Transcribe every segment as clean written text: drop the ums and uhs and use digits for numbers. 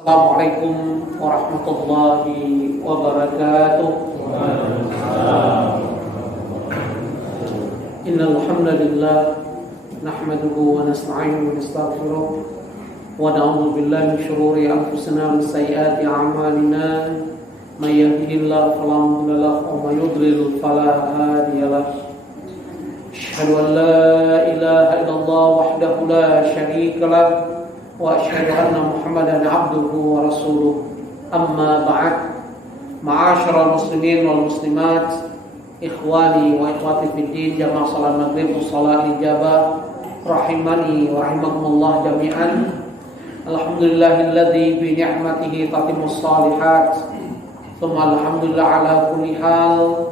Assalamualaikum warahmatullahi wabarakatuh. Innal hamdalillah nahmaduhu wa nasta'inuhu wa nastaghfiruh wa na'udzu billahi min shururi anfusina wa min sayyiati a'malina. May yahdihillahu fala mudilla lahu wa may yudlil fala hadiya lahu. Asyhadu an la ilaha illallah wahdahu la syarika lahu wa asyhadu anna Muhammadan abduhu wa rasuluh. Amma ba'd. Ma'asyiral muslimin wal muslimat, ikhwani wa ikhwati fid din, jamaah salat maghrib wa salat ijabah rahimani wa rahimakumullah jami'an. Alhamdulillahilladzi bi ni'matihi tatimmus shalihat. Tsumma alhamdulillah ala kulli hal.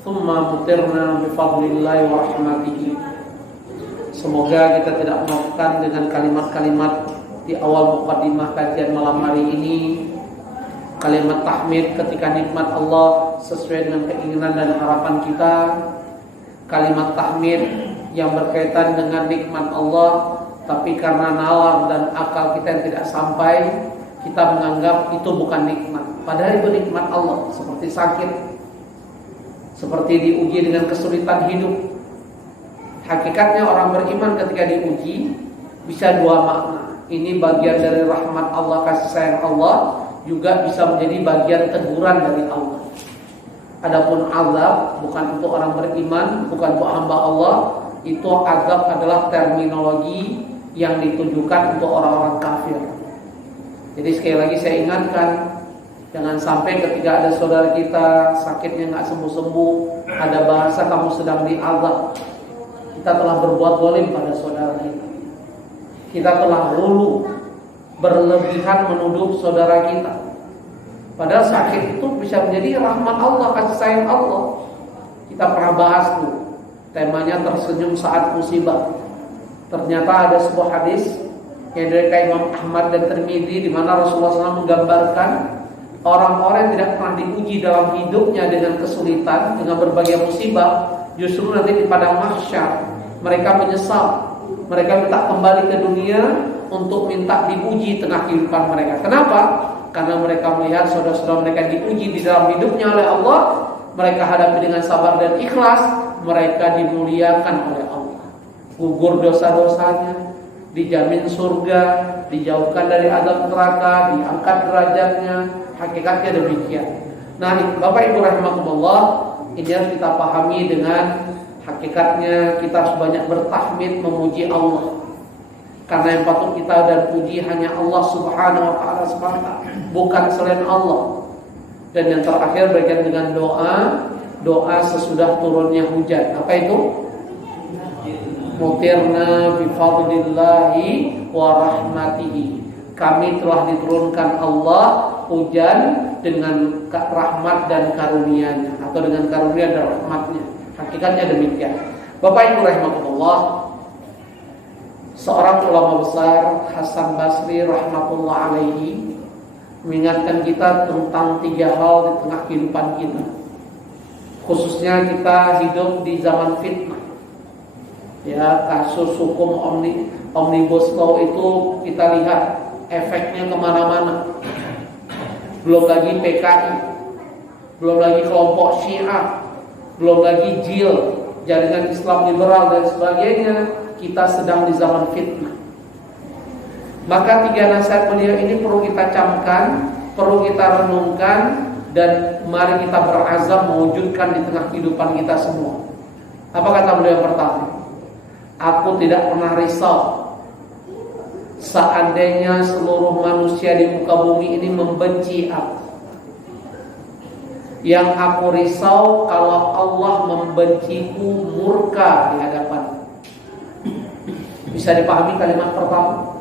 Tsumma mutirna bi fadlillahi wa rahmatihi. Semoga kita tidak melupakan dengan kalimat-kalimat di awal mukadimah kajian malam hari ini, kalimat tahmid ketika nikmat Allah sesuai dengan keinginan dan harapan kita, kalimat tahmid yang berkaitan dengan nikmat Allah tapi karena nalar dan akal kita yang tidak sampai, kita menganggap itu bukan nikmat, padahal itu nikmat Allah. Seperti sakit, seperti diuji dengan kesulitan hidup. Hakikatnya orang beriman ketika diuji bisa dua makna. Ini bagian dari rahmat Allah, kasih sayang Allah, juga bisa menjadi bagian teguran dari Allah. Adapun azab bukan untuk orang beriman, bukan untuk hamba Allah. Itu azab adalah terminologi yang ditujukan untuk orang-orang kafir. Jadi sekali lagi saya ingatkan, jangan sampai ketika ada saudara kita sakitnya nggak sembuh-sembuh, ada bahasa kamu sedang diazab. Kita telah berbuat zalim pada saudara kita. Kita telah lulu berlebihan menuduh saudara kita. Padahal sakit itu bisa menjadi rahmat Allah, kasih sayang Allah. Kita pernah bahas tuh, temanya tersenyum saat musibah. Ternyata ada sebuah hadis yang dari Imam Ahmad dan Tirmidzi, di mana Rasulullah SAW menggambarkan orang-orang yang tidak pernah diuji dalam hidupnya dengan kesulitan, dengan berbagai musibah, justru nanti di padang mahsyar mereka menyesal. Mereka minta kembali ke dunia untuk minta diuji tengah kehidupan mereka. Kenapa? Karena mereka melihat saudara-saudara mereka diuji di dalam hidupnya oleh Allah. Mereka hadapi dengan sabar dan ikhlas. Mereka dimuliakan oleh Allah. Gugur dosa-dosanya, dijamin surga, dijauhkan dari azab neraka, diangkat derajatnya. Hakikatnya demikian. Nah, Bapak Ibu rahimakumullah, ini harus kita pahami dengan hakikatnya. Kita harus banyak bertahmid, memuji Allah. Karena yang patut kita dan puji hanya Allah Subhanahu wa ta'ala semata, bukan selain Allah. Dan yang terakhir berkaitan dengan doa sesudah turunnya hujan. Apa itu? Mutirna bi fadlillahi wa rahmatihi. Kami telah diturunkan Allah hujan dengan rahmat dan karunia-Nya, atau dengan karunia dan rahmat-Nya. Hakikatnya demikian. Bapak Ibu rahimakumullah, seorang ulama besar, Hasan Basri rahmatullah alaihi, mengingatkan kita tentang 3 hal di tengah kehidupan kita. Khususnya kita hidup di zaman fitnah. Ya, kasus hukum Omnibus Law itu kita lihat efeknya kemana-mana. Belum lagi PKI, belum lagi kelompok Syiah, belum lagi JIL, jaringan Islam liberal dan sebagainya. Kita sedang di zaman fitnah. Maka 3 nasihat beliau ini perlu kita camkan, perlu kita renungkan, dan mari kita berazam mewujudkan di tengah kehidupan kita semua. Apa kata beliau yang pertama? Aku tidak pernah risau seandainya seluruh manusia di muka bumi ini membenci aku. Yang aku risau kalau Allah membenciku, murka di hadapan. Bisa dipahami kalimat pertama?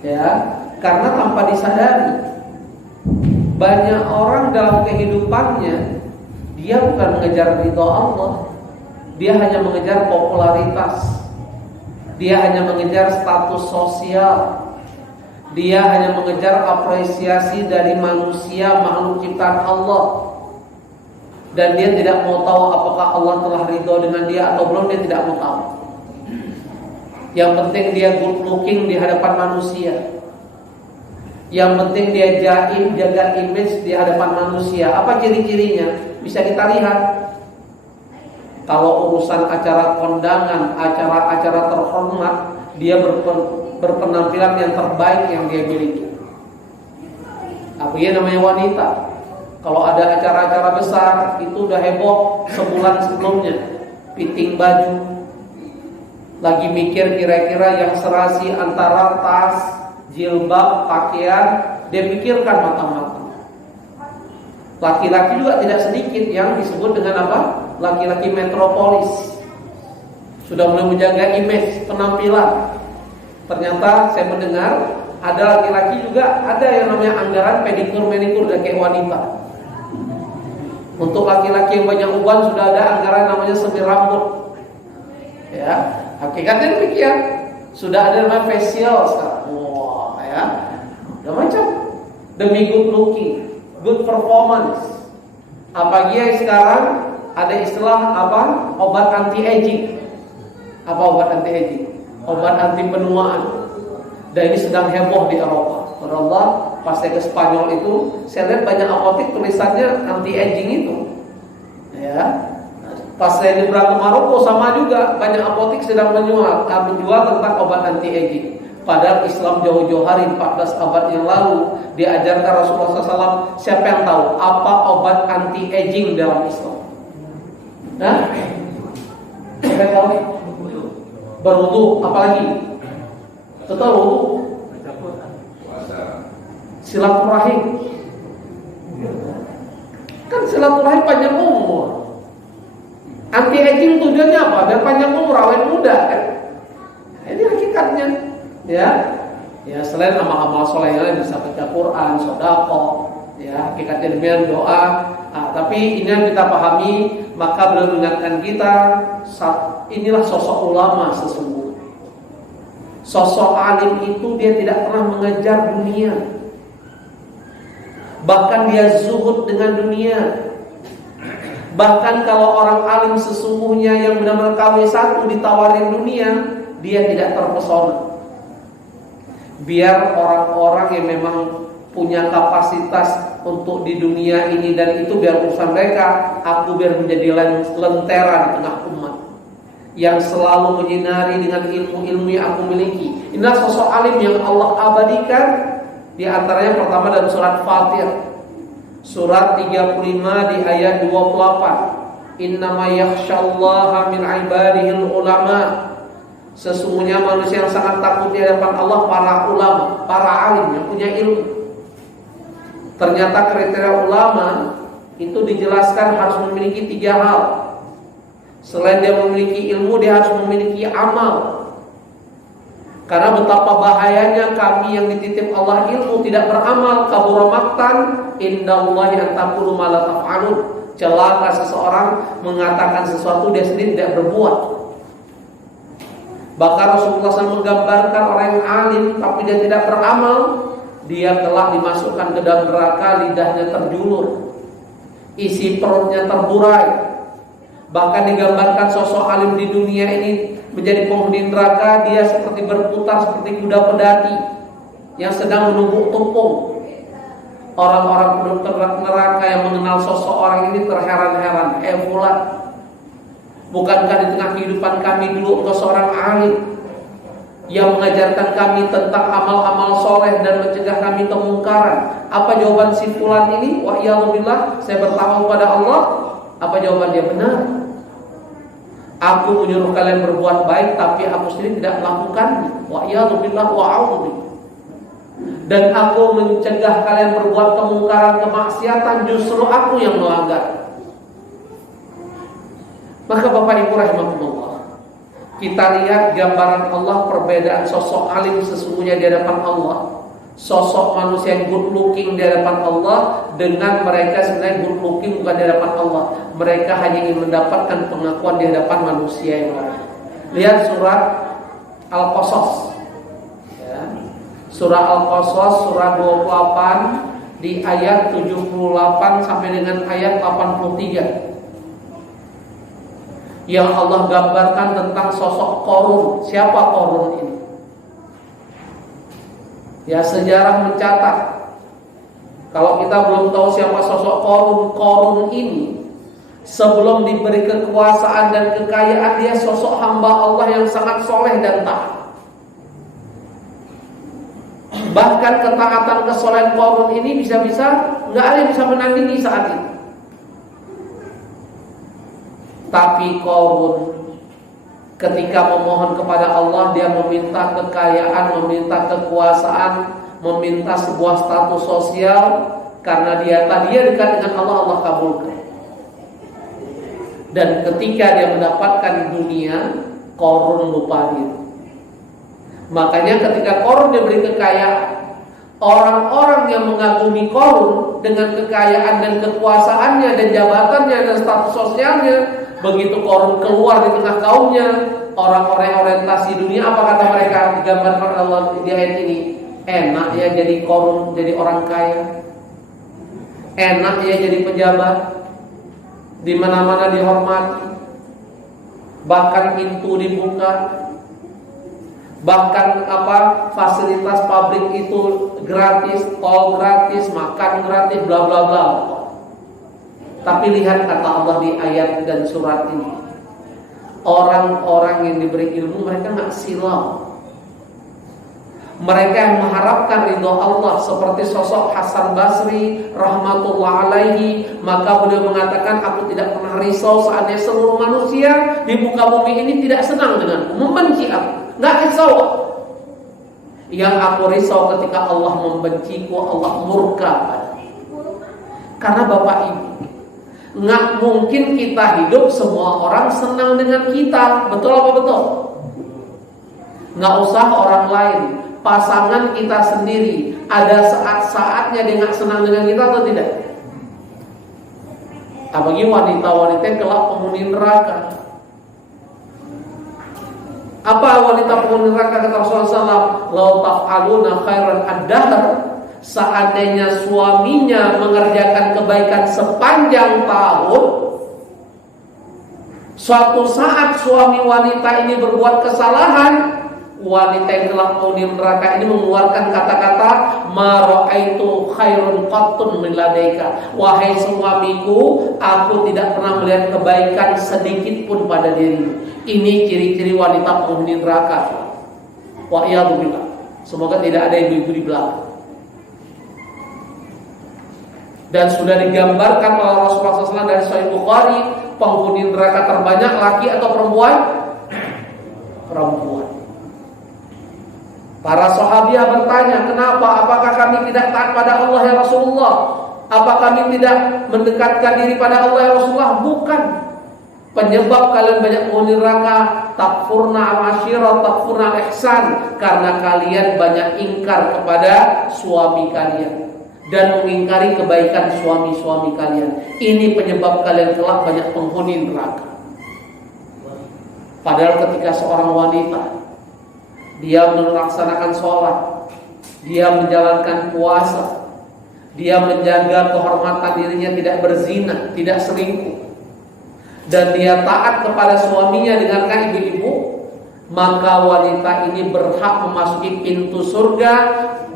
Ya, karena tanpa disadari, banyak orang dalam kehidupannya dia bukan mengejar ridha Allah, dia hanya mengejar popularitas, dia hanya mengejar status sosial, dia hanya mengejar apresiasi dari manusia, makhluk ciptaan Allah. Dan dia tidak mau tahu apakah Allah telah ridho dengan dia atau belum, dia tidak mau tahu. Yang penting dia good looking di hadapan manusia. Yang penting dia jaga image di hadapan manusia. Apa ciri-cirinya? Bisa kita lihat. Kalau urusan acara kondangan, acara-acara terhormat, dia berpenampilan yang terbaik yang dia miliki. Apa ya namanya wanita? Kalau ada acara-acara besar, itu udah heboh sebulan sebelumnya. Fitting baju, lagi mikir kira-kira yang serasi antara tas, jilbab, pakaian, dia pikirkan matang-matang. Laki-laki juga tidak sedikit yang disebut dengan apa? Laki-laki metropolis. Sudah mulai menjaga image penampilan. Ternyata saya mendengar ada laki-laki juga ada yang namanya anggaran pedikur manikur dan kayak wanita. Untuk laki-laki yang banyak uban sudah ada anggaran namanya semir rambut. Ya, hakikatnya demikian. Sudah ada namanya facial sekarang. Wah, ya. Udah macam demi good looking, good performance. Apalagi sekarang ada istilah apa? Obat anti aging. Apa obat anti aging? Obat anti penuaan. Dan ini sedang heboh di Eropa. Allah, pas saya ke Spanyol itu, saya lihat banyak apotek tulisannya anti aging itu. Ya. Pas saya nyebrang ke Maroko sama juga banyak apotek sedang menjual tentang obat anti aging. Padahal Islam jauh-jauh hari 14 abad yang lalu diajarkan Rasulullah SAW. Siapa yang tahu apa obat anti aging dalam Islam? Nah, siapa yang tahu? Berwudu, apalagi? Betul wudu. Silaturahim. Kan silaturahim panjang umur. Anti aging tujuannya apa? Biar panjang umur, awet muda kan? Ini hakikatnya. Ya selain amal-amal soleh yang lain, bisa baca Quran, sedekah, ya hakikatnya demikian doa. Tapi ini yang kita pahami, maka beliau mengingatkan kita, inilah sosok ulama sesungguhnya. Sosok alim itu dia tidak pernah mengejar dunia. Bahkan dia zuhud dengan dunia. Bahkan kalau orang alim sesungguhnya yang benar-benar KW1 ditawarin dunia, dia tidak terpesona. Biar orang-orang yang memang punya kapasitas untuk di dunia ini dan itu biar urusan mereka, aku biar menjadi lentera di tengah umat yang selalu menyinari dengan ilmu-ilmu yang aku miliki. Inilah sosok alim yang Allah abadikan. Di antaranya pertama dalam surat Fatir, surat 35 di ayat 28. Innama yakhsyallaha min ibadihil ulama. Sesungguhnya manusia yang sangat takut di hadapan Allah para ulama, para alim yang punya ilmu. Ternyata kriteria ulama itu dijelaskan harus memiliki 3 hal. Selain dia memiliki ilmu, dia harus memiliki amal. Karena betapa bahayanya kami yang dititip Allah ilmu tidak beramal, kabura maqtan indallahi an taqulu ma la taf'alun. Celaka seseorang mengatakan sesuatu dia sendiri tidak berbuat. Bahkan Rasulullah SAW menggambarkan orang yang alim tapi dia tidak beramal, dia telah dimasukkan ke dalam neraka, lidahnya terjulur, isi perutnya terburai. Bahkan digambarkan sosok alim di dunia ini menjadi penghuni neraka, dia seperti berputar seperti kuda pedati yang sedang menunggu tumpung. Orang-orang penduduk neraka yang mengenal sosok orang ini terheran-heran. Fulan, bukankah di tengah kehidupan kami dulu engkau seorang alim yang mengajarkan kami tentang amal-amal soleh dan mencegah kami kemungkaran? Apa jawaban si fulan ini? Wa iyadzubillah, saya bertawaf pada Allah. Apa jawaban dia? Benar. Aku menyuruh kalian berbuat baik, tapi aku sendiri tidak melakukannya. Wa iyadzubillah wa a'udzubillah. Dan aku mencegah kalian berbuat kemungkaran, kemaksiatan, justru aku yang melanggar. Maka Bapak Ibu rahimakumullah, kita lihat gambaran Allah, perbedaan sosok alim sesungguhnya di hadapan Allah, sosok manusia yang good looking di hadapan Allah, dengan mereka sebenarnya good looking bukan di hadapan Allah. Mereka hanya ingin mendapatkan pengakuan di hadapan manusia yang lain. Lihat surat Al-Qasas, ya. Surah Al-Qasas surah 28 di ayat 78 sampai dengan ayat 83. Yang Allah gambarkan tentang sosok Qarun. Siapa Qarun ini? Ya, sejarah mencatat, kalau kita belum tahu siapa sosok Qarun ini, sebelum diberi kekuasaan dan kekayaan, dia sosok hamba Allah yang sangat soleh dan taat. Bahkan ketaatan kesolehan Qarun ini bisa-bisa nggak ada yang bisa menandingi saat itu. Tapi Qarun ketika memohon kepada Allah, dia meminta kekayaan, meminta kekuasaan, meminta sebuah status sosial. Karena dia dekat dengan Allah, Allah kabulkan. Dan ketika dia mendapatkan dunia, Qarun lupa diri. Makanya ketika Qarun diberi kekayaan, orang-orang yang mengagumi Qarun dengan kekayaan dan kekuasaannya dan jabatannya dan status sosialnya, begitu Qarun keluar di tengah kaumnya, orang-orang orientasi dunia, apa kata mereka? Digambarkan Allah di ayat ini, enak ya jadi Qarun, jadi orang kaya, enak ya jadi pejabat, di mana-mana dihormati, bahkan pintu dibuka, bahkan fasilitas pabrik itu gratis, tol gratis, makan gratis, bla bla bla. Tapi lihat kata Allah di ayat dan surat ini, orang-orang yang diberi ilmu mereka nggak silau. Mereka yang mengharapkan ridho Allah, seperti sosok Hasan Basri rahmatullah alaihi, maka beliau mengatakan, aku tidak pernah risau seandainya seluruh manusia di muka bumi ini tidak senang denganku, membenci aku, nggak risau. Yang aku risau ketika Allah membenciku, Allah murka. Karena Bapak Ibu, nggak mungkin kita hidup semua orang senang dengan kita, betul apa betul? Nggak usah orang lain, pasangan kita sendiri, ada saat-saatnya dia nggak senang dengan kita atau tidak? Apalagi wanita-wanita yang kelak penghuni neraka. Apa wanita penghuni neraka kata Rasulullah SAW? Lau taf'aluna khairan ad-dahr, seandainya suaminya mengerjakan kebaikan sepanjang tahun, suatu saat suami wanita ini berbuat kesalahan, wanita yang telah penghuni neraka ini mengeluarkan kata-kata, ma ra'aitu khairun qattun min ladaika, wahai suamiku, aku tidak pernah melihat kebaikan sedikit pun pada dirimu. Ini ciri-ciri wanita penghuni neraka. Wa iyadzubillah. Semoga tidak ada ibu-ibu di belakang. Dan sudah digambarkan oleh Rasulullah SAW dari Sahih Bukhari, penghuni neraka terbanyak laki atau perempuan? Perempuan. Para sahabiah bertanya, kenapa? Apakah kami tidak taat pada Allah ya Rasulullah? Apa kami tidak mendekatkan diri pada Allah ya Rasulullah? Bukan. Penyebab kalian banyak penghuni neraka, takfurna al-ashirat, takfurna al-ihsan, karena kalian banyak ingkar kepada suami kalian dan mengingkari kebaikan suami-suami kalian. Ini penyebab kalian kelak banyak penghuni neraka. Padahal ketika seorang wanita dia melaksanakan sholat, dia menjalankan puasa, dia menjaga kehormatan dirinya, tidak berzina, tidak selingkuh, dan dia taat kepada suaminya, dengarkan ibu-ibu, maka wanita ini berhak memasuki pintu surga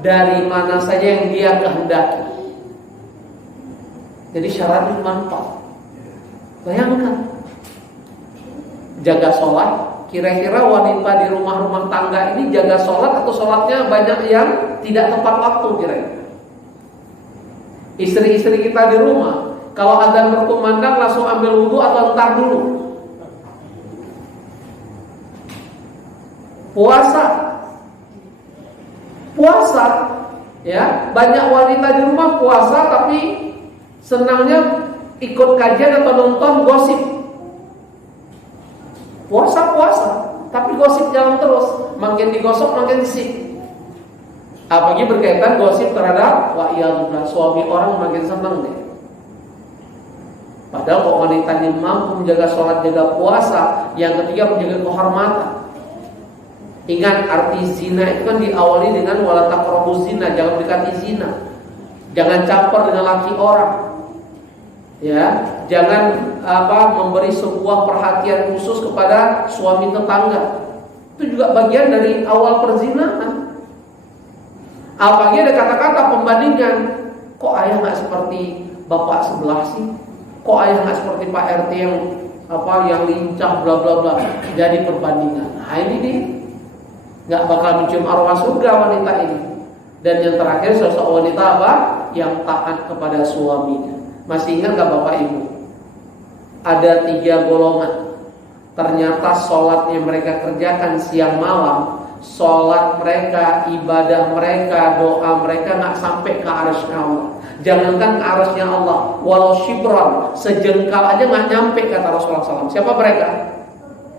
dari mana saja yang dia kehendaki. Jadi syaratnya mantap. Bayangkan, jaga sholat. Kira-kira wanita di rumah-rumah tangga ini jaga sholat atau sholatnya banyak yang tidak tepat waktu kira-kira? Istri-istri kita di rumah, kalau adzan berkumandang langsung ambil wudu atau entar dulu? Puasa, ya, banyak wanita di rumah puasa tapi senangnya ikut kajian atau nonton gosip. Puasa, tapi gosip jalan terus, makin digosok makin sik. Apalagi berkaitan gosip terhadap suami orang, makin senang deh. Padahal kok wanitanya mampu menjaga sholat, jaga puasa, yang ketiga menjaga kehormatan. Ingat, arti zina itu kan diawali dengan wala taqrabuz zina, jangan mendekati zina, jangan campur dengan laki orang. Ya, jangan memberi sebuah perhatian khusus kepada suami tetangga. Itu juga bagian dari awal perzinahan. Apalagi ada kata-kata pembandingan. Kok ayah nggak seperti bapak sebelah sih? Kok ayah nggak seperti Pak RT yang lincah bla bla bla. Jadi perbandingan. Nah ini nih nggak bakal mencium arwah surga wanita ini. Dan yang terakhir sosok wanita apa? Yang taat kepada suaminya. Masih ingat nggak Bapak Ibu? Ada 3 golongan. Ternyata sholatnya mereka kerjakan siang malam, sholat mereka, ibadah mereka, doa mereka nggak sampai ke arasnya Allah. Jangankan ke arasnya Allah, walau shibron, sejengkal aja nggak nyampe, kata Rasulullah SAW. Siapa mereka?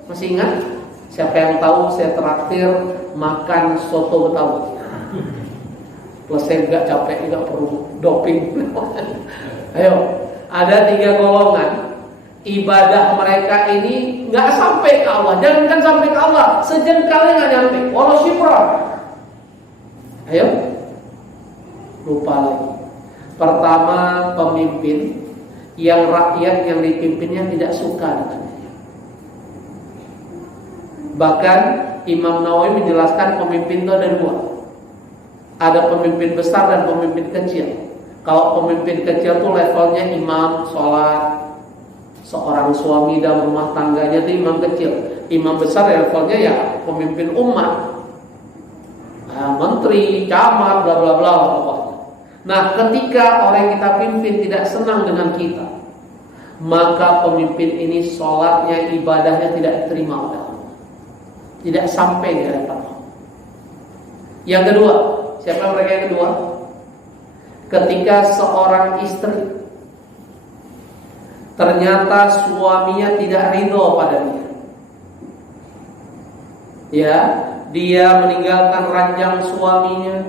Masih ingat? Siapa yang tahu? Saya traktir makan soto Betawi. Plus saya nggak capek, nggak perlu doping. Ayo, ada 3 golongan. Ibadah mereka ini nggak sampai ke Allah. Jangankan sampai ke Allah, sejengkalnya nggak nyampe. Walau shibron. Ayo, lupa lagi. Pertama, pemimpin yang rakyat yang dipimpinnya tidak suka dengannya. Bahkan Imam Nawawi menjelaskan pemimpin itu ada 2. Ada pemimpin besar dan pemimpin kecil. Kalau pemimpin kecil tuh levelnya imam sholat, seorang suami dalam rumah tangganya itu imam kecil. Imam besar levelnya ya pemimpin umat, menteri, camat, bla bla bla pokoknya. Nah, ketika orang yang kita pimpin tidak senang dengan kita, maka pemimpin ini sholatnya, ibadahnya tidak diterima oleh Allah, tidak sampai di hadapan Allah. Yang kedua, siapa mereka yang kedua? Ketika seorang istri ternyata suaminya tidak ridho pada dia, ya, dia meninggalkan ranjang suaminya,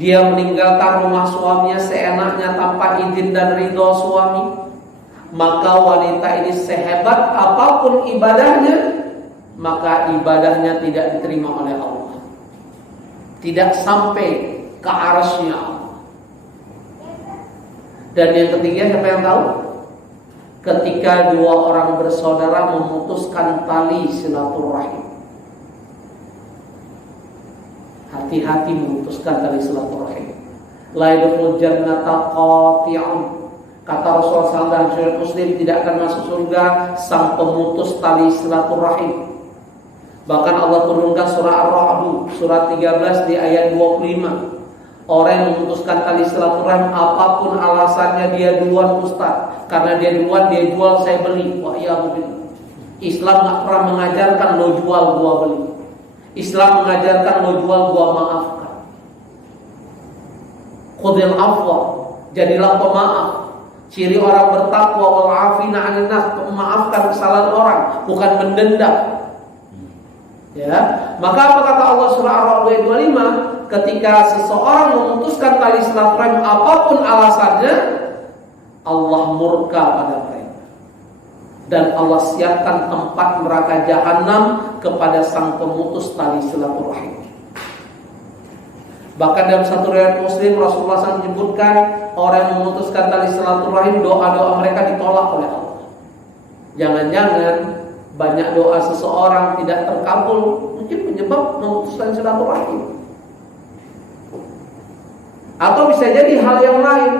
dia meninggalkan rumah suaminya seenaknya tanpa izin dan ridho suami, maka wanita ini sehebat apapun ibadahnya, maka ibadahnya tidak diterima oleh Allah, tidak sampai ke arasnya Allah. Dan yang ketiga, siapa yang tahu? Ketika 2 orang bersaudara memutuskan tali silaturahim. Hati-hati memutuskan tali silaturahim. La yadkhulul jannata qati'un. Kata Rasulullah SAW dalam Sahih Muslim, tidak akan masuk surga sang pemutus tali silaturahim. Bahkan Allah turunkan surah Ar-Ra'd, surah 13 di ayat 25. Orang yang memutuskan tali silaturahim, apapun alasannya, dia duluan ustaz, karena dia duluan, dia jual, saya beli. Wah iya, Islam gak pernah mengajarkan lo jual, gua beli. Islam mengajarkan lo jual, gua maafkan. Khudil afwa, jadilah pemaaf. Ciri orang bertakwa, wal afina 'anil nas, memaafkan kesalahan orang, bukan mendendam. Ya, maka apa kata Allah surah Ar-Ra'd ayat 25? Ketika seseorang memutuskan tali silaturahim apapun alasannya, Allah murka pada mereka. Dan Allah siapkan tempat neraka jahanam kepada sang pemutus tali silaturahim. Bahkan dalam satu riwayat Muslim, Rasulullah SAW menyebutkan orang yang memutuskan tali silaturahim, doa-doa mereka ditolak oleh Allah. Jangan-jangan banyak doa seseorang tidak terkabul mungkin penyebab memutuskan silaturahim. Atau bisa jadi hal yang lain.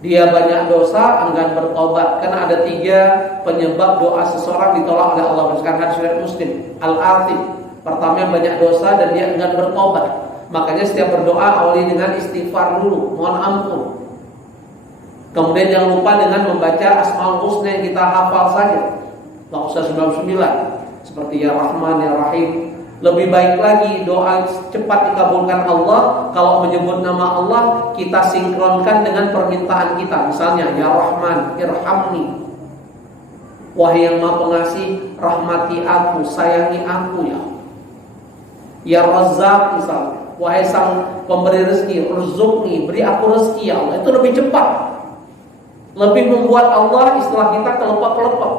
Dia banyak dosa, enggan bertobat. Karena ada 3 penyebab doa seseorang ditolak oleh Allah. Berdasarkan hadis riwayat Muslim, Al-Athim. Pertama, yang banyak dosa dan dia enggan bertobat. Makanya setiap berdoa awali dengan istighfar dulu, mohon ampun. Kemudian jangan lupa dengan membaca Asmaul Husna yang kita hafal saja. Enggak usah 99. Seperti Ya Rahman, Ya Rahim. Lebih baik lagi doa cepat dikabulkan Allah kalau menyebut nama Allah kita sinkronkan dengan permintaan kita. Misalnya Ya Rahman, irhamni. Wahai yang Maha Pengasih, rahmati aku, sayangi aku ya. Ya Razzaq misalnya, wahai sang pemberi rezeki, rzuqni, beri aku rezeki ya Allah. Itu lebih cepat, lebih membuat Allah istilah kita kelepek-kelepek.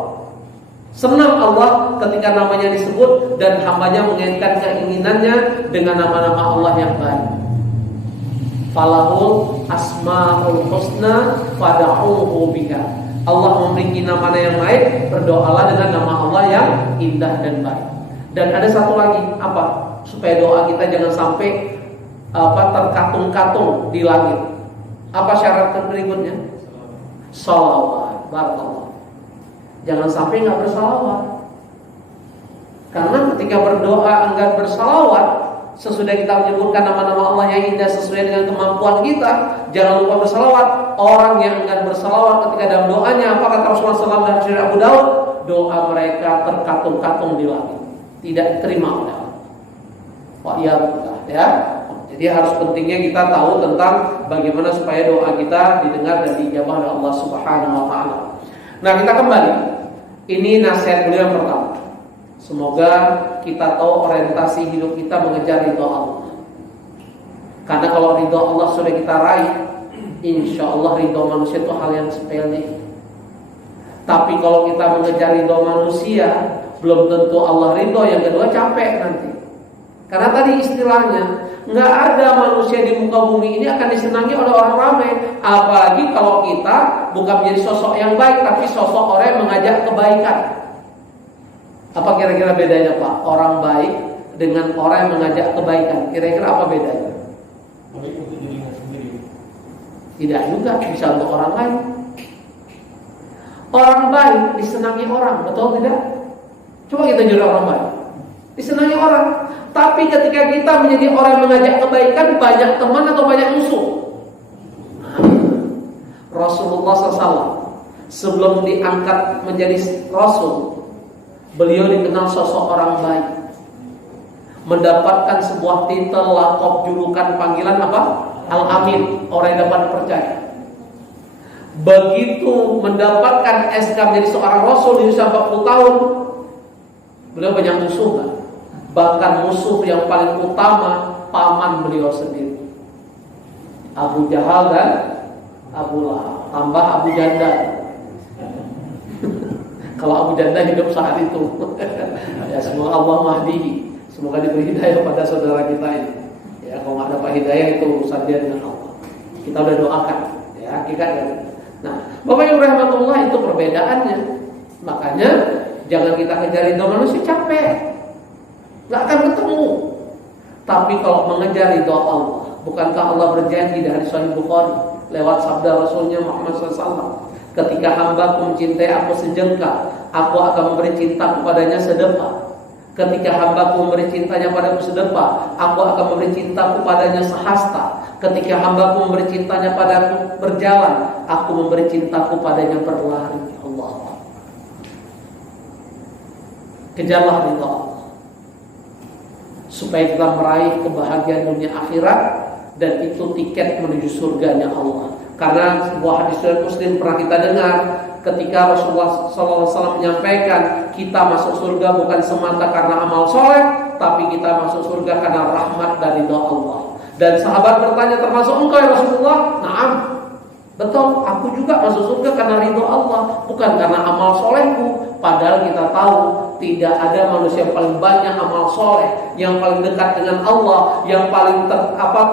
Senang Allah ketika namanya disebut dan hambanya mengaitkan keinginannya dengan nama-nama Allah yang baik. Falahul asmaul husna fad'uhu biha. Allah memiliki nama yang baik, berdoalah dengan nama Allah yang indah dan baik. Dan ada satu lagi, apa? Supaya doa kita jangan sampai terkatung-katung di langit. Apa syarat berikutnya? Shalawat. Barakallah. Jangan sampai nggak bersalawat. Karena ketika berdoa enggan bersalawat, sesudah kita menyebutkan nama-nama Allah yang indah sesuai dengan kemampuan kita, jangan lupa bersalawat. Orang yang enggan bersalawat ketika dalam doanya, apa kata Rasulullah SAW dalam hadis Abu Daud? Doa mereka terkatung-katung di langit, tidak diterima oleh Allah. Ya. Jadi harus pentingnya kita tahu tentang bagaimana supaya doa kita didengar dan dijabah oleh Allah Subhanahu wa taala. Nah, kita kembali. Ini nasihat beliau yang pertama. Semoga kita tahu orientasi hidup kita mengejar ridha Allah. Karena kalau ridha Allah sudah kita raih, insya Allah ridha manusia itu hal yang sepele. Tapi kalau kita mengejar ridha manusia, belum tentu Allah ridha. Yang kedua capek nanti. Karena tadi istilahnya, nggak ada manusia di muka bumi ini akan disenangi oleh orang ramai. Apalagi kalau kita bukan menjadi sosok yang baik, tapi sosok orang yang mengajak kebaikan. Apa kira-kira bedanya Pak? Orang baik dengan orang yang mengajak kebaikan. Kira-kira apa bedanya? Baik untuk dirinya sendiri. Tidak juga, bisa untuk orang lain. Orang baik disenangi orang, betul tidak? Coba kita jadi orang baik, disenangi orang. Tapi ketika kita menjadi orang yang mengajak kebaikan, banyak teman atau banyak musuh? Rasulullah SAW sebelum diangkat menjadi Rasul, beliau dikenal sosok orang baik, mendapatkan sebuah titel, lakop, julukan, panggilan apa? Al-Amin, orang yang dapat percaya. Begitu mendapatkan SK menjadi seorang Rasul di usia 40 tahun, beliau banyak musuh kan? Bahkan musuh yang paling utama paman beliau sendiri, Abu Jahal dan Abu Lahab, tambah Abu Janda. Kalau Abu Janda hidup saat itu, ya semoga Allah mahdihi, semoga diberi hidayah pada saudara kita ini. Ya kalau nggak dapat hidayah itu urusan dia dengan Allah. Kita udah doakan, ya hakikatnya. Nah, Bapak Ibu rahmatullah, itu perbedaannya. Makanya jangan kita kejar ridho manusia, capek. Gak akan ketemu. Tapi kalau mengejar ridha Allah, bukankah Allah berjanji dari Sahih Bukhari lewat sabda Rasulnya Muhammad SAW, ketika hambaku mencintai aku sejengkal, aku akan memberi cinta kepadanya sedepa. Ketika hambaku memberi cintanya padaku sedepa, aku akan memberi cinta kepadanya sehasta. Ketika hambaku memberi cintanya padaku berjalan, aku memberi cintaku padanya berlari. Allah, kejarlah ridha Allah supaya kita meraih kebahagiaan dunia akhirat, dan itu tiket menuju surganya Allah. Karena sebuah hadis riwayat Muslim pernah kita dengar ketika Rasulullah SAW menyampaikan, kita masuk surga bukan semata karena amal soleh, tapi kita masuk surga karena rahmat dari doa Allah. Dan sahabat bertanya, termasuk engkau ya Rasulullah? Naam, betul, aku juga masuk surga karena ridho Allah, bukan karena amal solehku. Padahal kita tahu tidak ada manusia yang paling banyak amal soleh, yang paling dekat dengan Allah, yang paling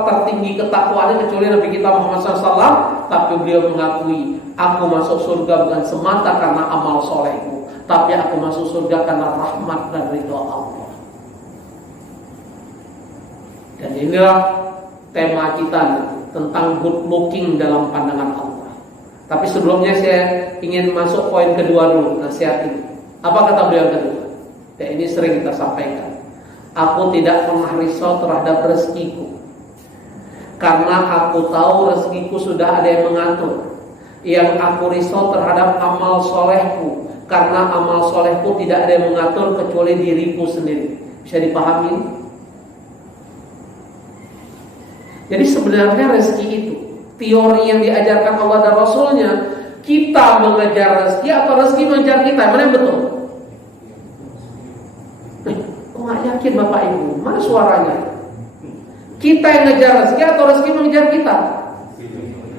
tertinggi ketakwaannya kecuali Nabi kita Muhammad SAW. Tapi beliau mengakui, aku masuk surga bukan semata karena amal solehku, tapi aku masuk surga karena rahmat dan ridho Allah. Dan inilah tema kita tentang good looking dalam pandangan Allah. Tapi sebelumnya saya ingin masuk poin kedua dulu, nasihat ini. Apa kata beliau kedua? Ya, ini sering kita sampaikan. Aku tidak pernah risau terhadap rezekiku, karena aku tahu rezekiku sudah ada yang mengatur. Yang aku risau terhadap amal solehku, karena amal solehku tidak ada yang mengatur kecuali diriku sendiri. Bisa dipahami? Jadi sebenarnya rezeki itu, teori yang diajarkan Allah dan Rasulnya, kita mengejar rezeki atau rezeki mengejar kita, mana yang betul? Kok gak yakin Bapak Ibu? Mana suaranya? Kita yang ngejar rezeki atau rezeki mengejar kita?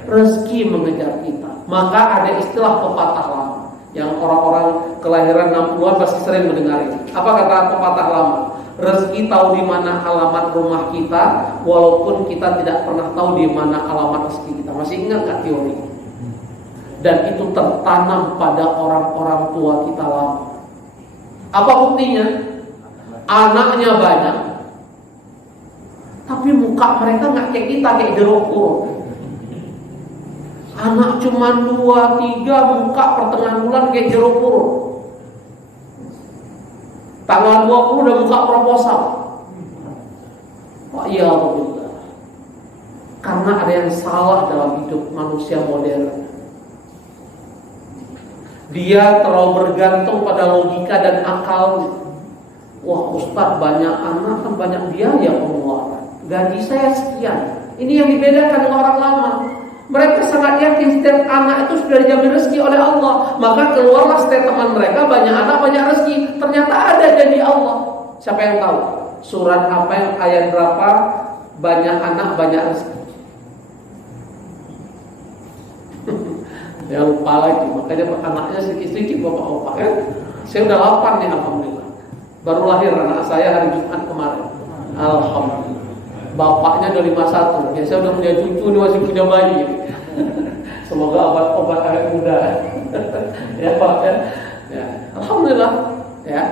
Rezeki mengejar kita. Maka ada istilah pepatah lama yang orang-orang kelahiran 60-an pasti sering mendengar ini. Apa kata pepatah lama? Rezeki tahu di mana alamat rumah kita, walaupun kita tidak pernah tahu di mana alamat rezeki kita. Masih ingat gak teori? Dan itu tertanam pada orang-orang tua kita lama. Apa buktinya? Anaknya banyak, Tapi muka mereka nggak kayak kita, kayak jeruk purut. Anak cuma 2, 3, muka pertengahan bulan kayak jeruk purut. Tanggal 20 udah buka proposal. Wah, iya betul. Karena ada yang salah dalam hidup manusia modern. Dia terlalu bergantung pada logika dan akalnya. Wah, Ustaz, banyak anak kan banyak biaya pengeluaran. Gaji saya sekian. Ini yang dibedakan dengan orang lama. Mereka sangat yakin setiap anak itu sudah dijamin rezeki oleh Allah. Maka keluarlah statement mereka, banyak anak banyak rezeki. Ternyata ada janji Allah. Siapa yang tahu? Surat apa yang ayat berapa? Banyak anak banyak rezeki. Ya lupa lagi. Makanya anaknya sedikit-sedikit bapak-bapak kan. Saya udah 8 nih alhamdulillah. Baru lahir anak saya hari Jumat kemarin. Alhamdulillah. Bapaknya udah 51. Ya saya udah punya cucu, ini masih punya bayi. Semoga obat-obat awet muda. Ya Pak ya. Ya. Alhamdulillah. Ya.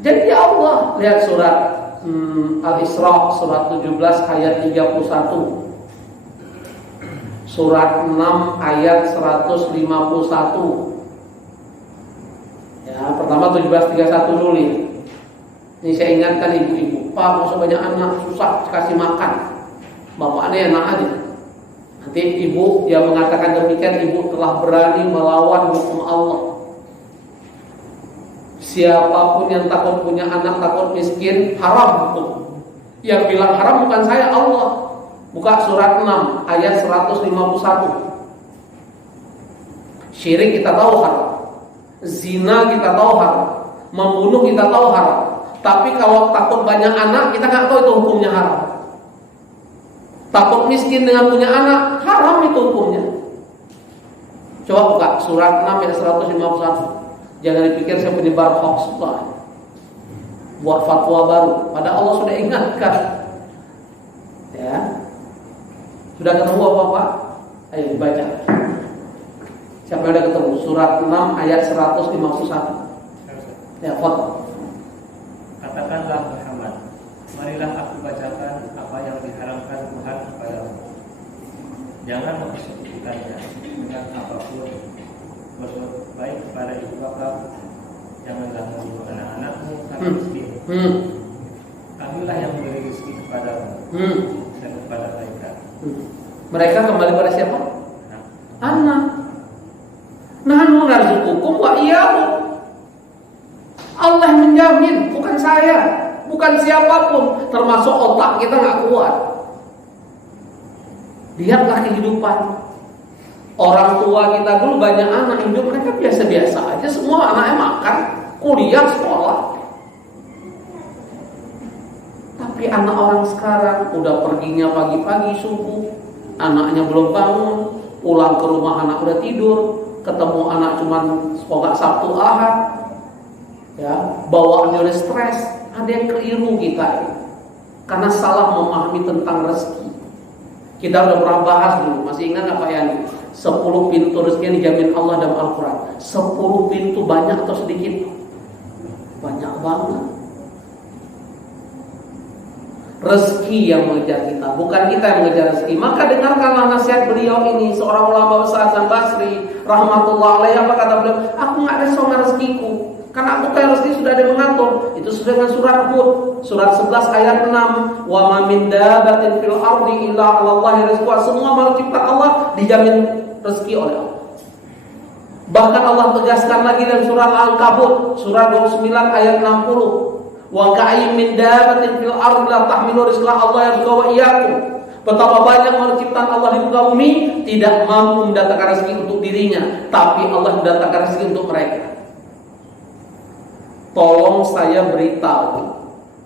Jadi ya Allah, lihat surat Al-Isra surat 17 ayat 31. Surat 6 ayat 151. Ya, pertama 17:31 dulu nih. Ini saya ingatkan ibu-ibu, Pak, masa banyak anak susah kasih makan. Bapaknya enak aja. Nanti ibu yang mengatakan demikian, ibu telah berani melawan hukum Allah. Siapapun yang takut punya anak, takut miskin, haram hukum. Yang bilang haram bukan saya, Allah. Buka surat 6 ayat 151. Syirik kita tahu haram. Zina kita tahu haram. Membunuh kita tahu haram. Tapi kalau takut banyak anak, kita nggak tahu itu hukumnya haram. Takut miskin dengan punya anak, haram itu hukumnya. Coba buka surat 6 ayat 151. Jangan dipikir saya penyebar hoax buat fatwa baru. Padahal Allah sudah ingatkan. Ya. Sudah ketemu Bapak? Ayo dibaca. Siapa yang sudah ketemu? Surat 6 ayat 151. Ya, foto. Katakanlah Muhammad, marilah aku bacakan apa yang diharamkan Tuhan kepadamu. Jangan mempersekutukannya dengan apapun. Berbuat baik kepada ibu bapa. Janganlah membunuh anak-anakmu karena miskin. Kamilah yang memberi rezeki kepadamu dan kepada mereka. Mereka kembali pada siapa? Anak. Nahnu narzuqukum wa iyyahum. Allah menjamin, bukan saya, bukan siapapun, termasuk otak kita nggak kuat. Lihatlah kehidupan orang tua kita dulu, banyak anak, hidup mereka biasa-biasa aja, semua anaknya makan, kuliah, sekolah. Tapi anak orang sekarang udah perginya pagi-pagi subuh, anaknya belum bangun, pulang ke rumah anak udah tidur, ketemu anak cuman semoga Sabtu Ahad, ya bawaannya udah stres. Ada yang keliru kita ini, karena salah memahami tentang rezeki. Kita udah pernah bahas dulu, masih ingat apa yang 10 pintu rezeki yang dijamin Allah dalam Al-Quran. 10 pintu banyak atau sedikit? Banyak banget. Rezeki yang mengejar kita, bukan kita yang mengejar rezeki. Maka dengarkanlah nasihat beliau ini, seorang ulama besar Hasan Basri rahmatullah alaihi. Apa kata beliau? Aku nggak risau dengan rezekiku, karena aku tahu rezeki sudah ada yang mengatur. Itu sudah dengan surat Hud, surat 11 ayat 6. Wa ma min dabbatin fil ardi illa 'alallahi rizquha. Semua makhluk ciptaan Allah dijamin rezeki oleh Allah. Bahkan Allah tegaskan lagi dalam surat Al-Ankabut, surat 29 ayat 60. Wa ka'ayyin min dabbatin fil ardi la tahmilu rizqaha Allah yarzuqu wa iyyakum. Betapa banyak makhluk ciptaan Allah di muka bumi tidak mampu mendatangkan rezeki untuk dirinya, tapi Allah mendatangkan rezeki untuk mereka. Tolong saya beritahu,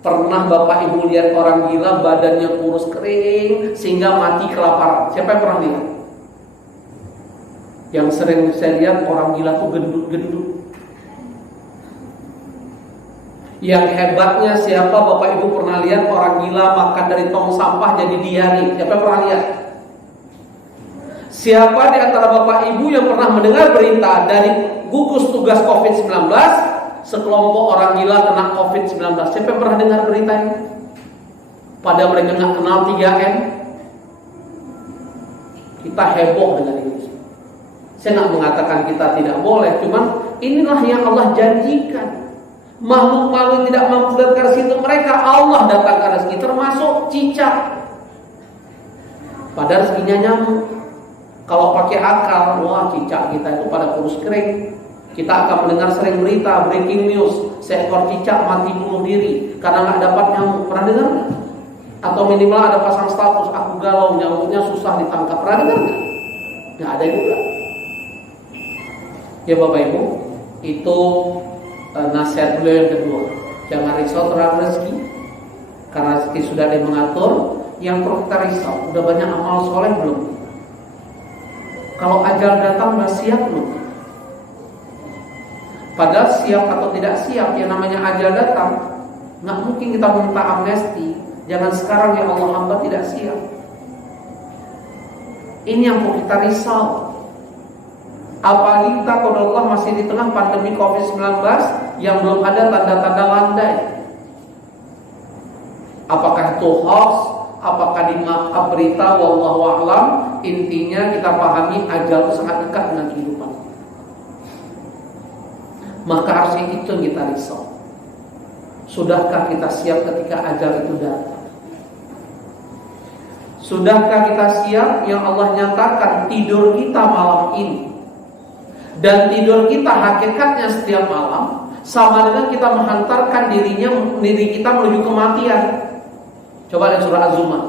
pernah Bapak Ibu lihat orang gila badannya kurus kering sehingga mati kelaparan? Siapa yang pernah lihat? Yang sering saya lihat orang gila tuh gendut-gendut. Yang hebatnya siapa Bapak Ibu pernah lihat orang gila makan dari tong sampah jadi diare? Siapa yang pernah lihat? Siapa di antara Bapak Ibu yang pernah mendengar berita dari gugus tugas COVID-19, sekelompok orang gila kena COVID-19? Siapa yang pernah dengar berita ini? pada mereka nggak kenal 3M. Kita heboh dengan ini. Saya nggak mengatakan kita tidak boleh, cuman inilah yang Allah janjikan. Makhluk-makhluk tidak mampu datang ke rezeki mereka, Allah datangkan rezeki, termasuk cicak. Pada rezekinya nyamuk. Kalau pakai akal, wah cicak kita itu pada kurus kering. Kita akan mendengar sering berita, breaking news, seekor cicak mati bunuh diri karena nggak dapat nyamuk. Pernah dengar nggak? Atau minimal ada pasang status, aku galau, nyamuknya susah ditangkap. Pernah dengar nggak? Nggak ada juga. Ya Bapak Ibu, itu nasihat beliau yang kedua. Jangan risau terhadap rezeki, karena rezeki sudah ada yang mengatur. Yang perlu kita risau, udah banyak amal soleh belum? Kalau ajal datang udah siap belum? Padahal siap atau tidak siap, yang namanya ajal datang, nggak mungkin kita minta amnesti. Jangan sekarang ya Allah, hamba tidak siap. Ini yang perlu kita risau. Apalagi kita kalau Allah masih di tengah pandemi COVID-19 yang belum ada tanda-tanda landai. Apakah itu hoax? Apakah dimaaf berita? Wallahu a'lam. Intinya kita pahami ajal itu sangat dekat dengan kehidupan. Maka harusnya itu yang kita risau. Sudahkah kita siap ketika ajal itu datang? Sudahkah kita siap yang Allah nyatakan tidur kita malam ini? Dan tidur kita hakikatnya setiap malam sama dengan kita menghantarkan diri kita menuju kematian. Coba lihat surah Az-Zumar,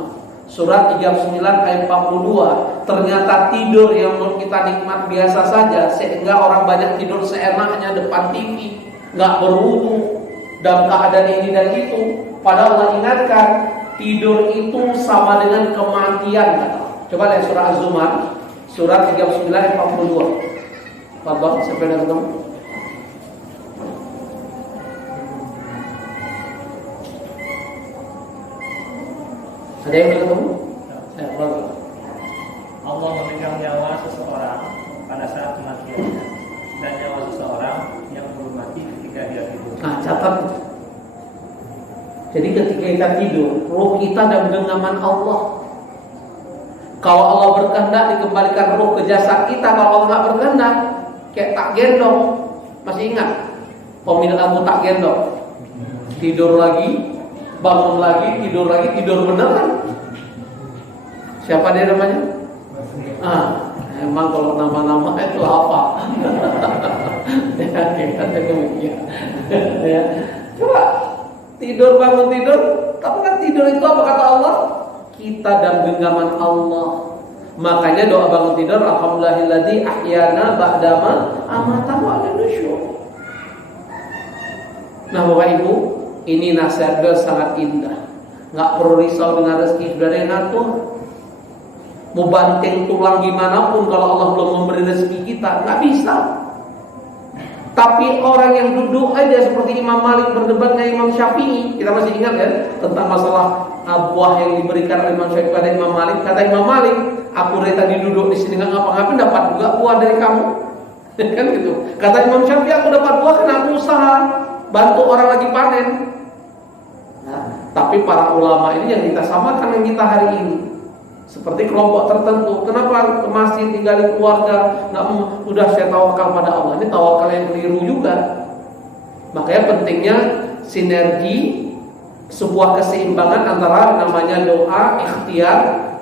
surat 39 ayat 42. Ternyata tidur yang menurut kita nikmat biasa saja, sehingga orang banyak tidur seenaknya depan TV, nggak berwudu dalam keadaan ini dan itu. Padahal Allah ingatkan tidur itu sama dengan kematian. Coba lihat surah Az-Zumar, surat 39 ayat 42. Fadhal, siapa yang ketemu? Ada yang ketemu? Ya, Allah memegang nyawa seseorang pada saat kematiannya dan nyawa seseorang yang belum mati ketika dia tidur. Nah, catat. Jadi ketika kita tidur, roh kita dalam genggaman Allah. Kalau Allah berkehendak dikembalikan roh ke jasad kita. Kalau Allah nggak berkehendak, kayak tak gendong. Masih ingat pemilik lampu tak gendong? Tidur lagi, bangun lagi, tidur beneran. Siapa dia namanya? Emang kalau nama-nama itu apa? Ya, coba tidur bangun tidur, tapi kan tidur itu apa kata Allah? Kita dalam genggaman Allah. Makanya doa bangun tidur, alhamdulillahilladzi ahyana ba'dama amatana wa nusyur. Nah Bapak Ibu, ini nasihat beliau sangat indah. Nggak perlu risau dengan rezeki, sudah ada yang ngatur. Mau banting tulang gimana pun kalau Allah belum memberi rezeki kita, nggak bisa. Tapi orang yang duduk aja seperti Imam Malik berdebat dengan Imam Syafi'i, kita masih ingat kan tentang masalah buah yang diberikan oleh Imam Syafi'i pada Imam Malik. Kata Imam Malik, aku dari tadi duduk di sini nggak ngapa-ngapain, dapat juga buah dari kamu, kan gitu. Kata Imam Syafi'i, aku dapat buah karena aku usaha bantu orang lagi panen. Nah, tapi para ulama ini yang kita samakan dengan kita hari ini. Seperti kelompok tertentu, kenapa ke masjid tinggalin keluarga, udah saya tawakal pada Allah. Ini tawakal yang keliru juga. Makanya pentingnya sinergi, sebuah keseimbangan antara namanya doa, ikhtiar,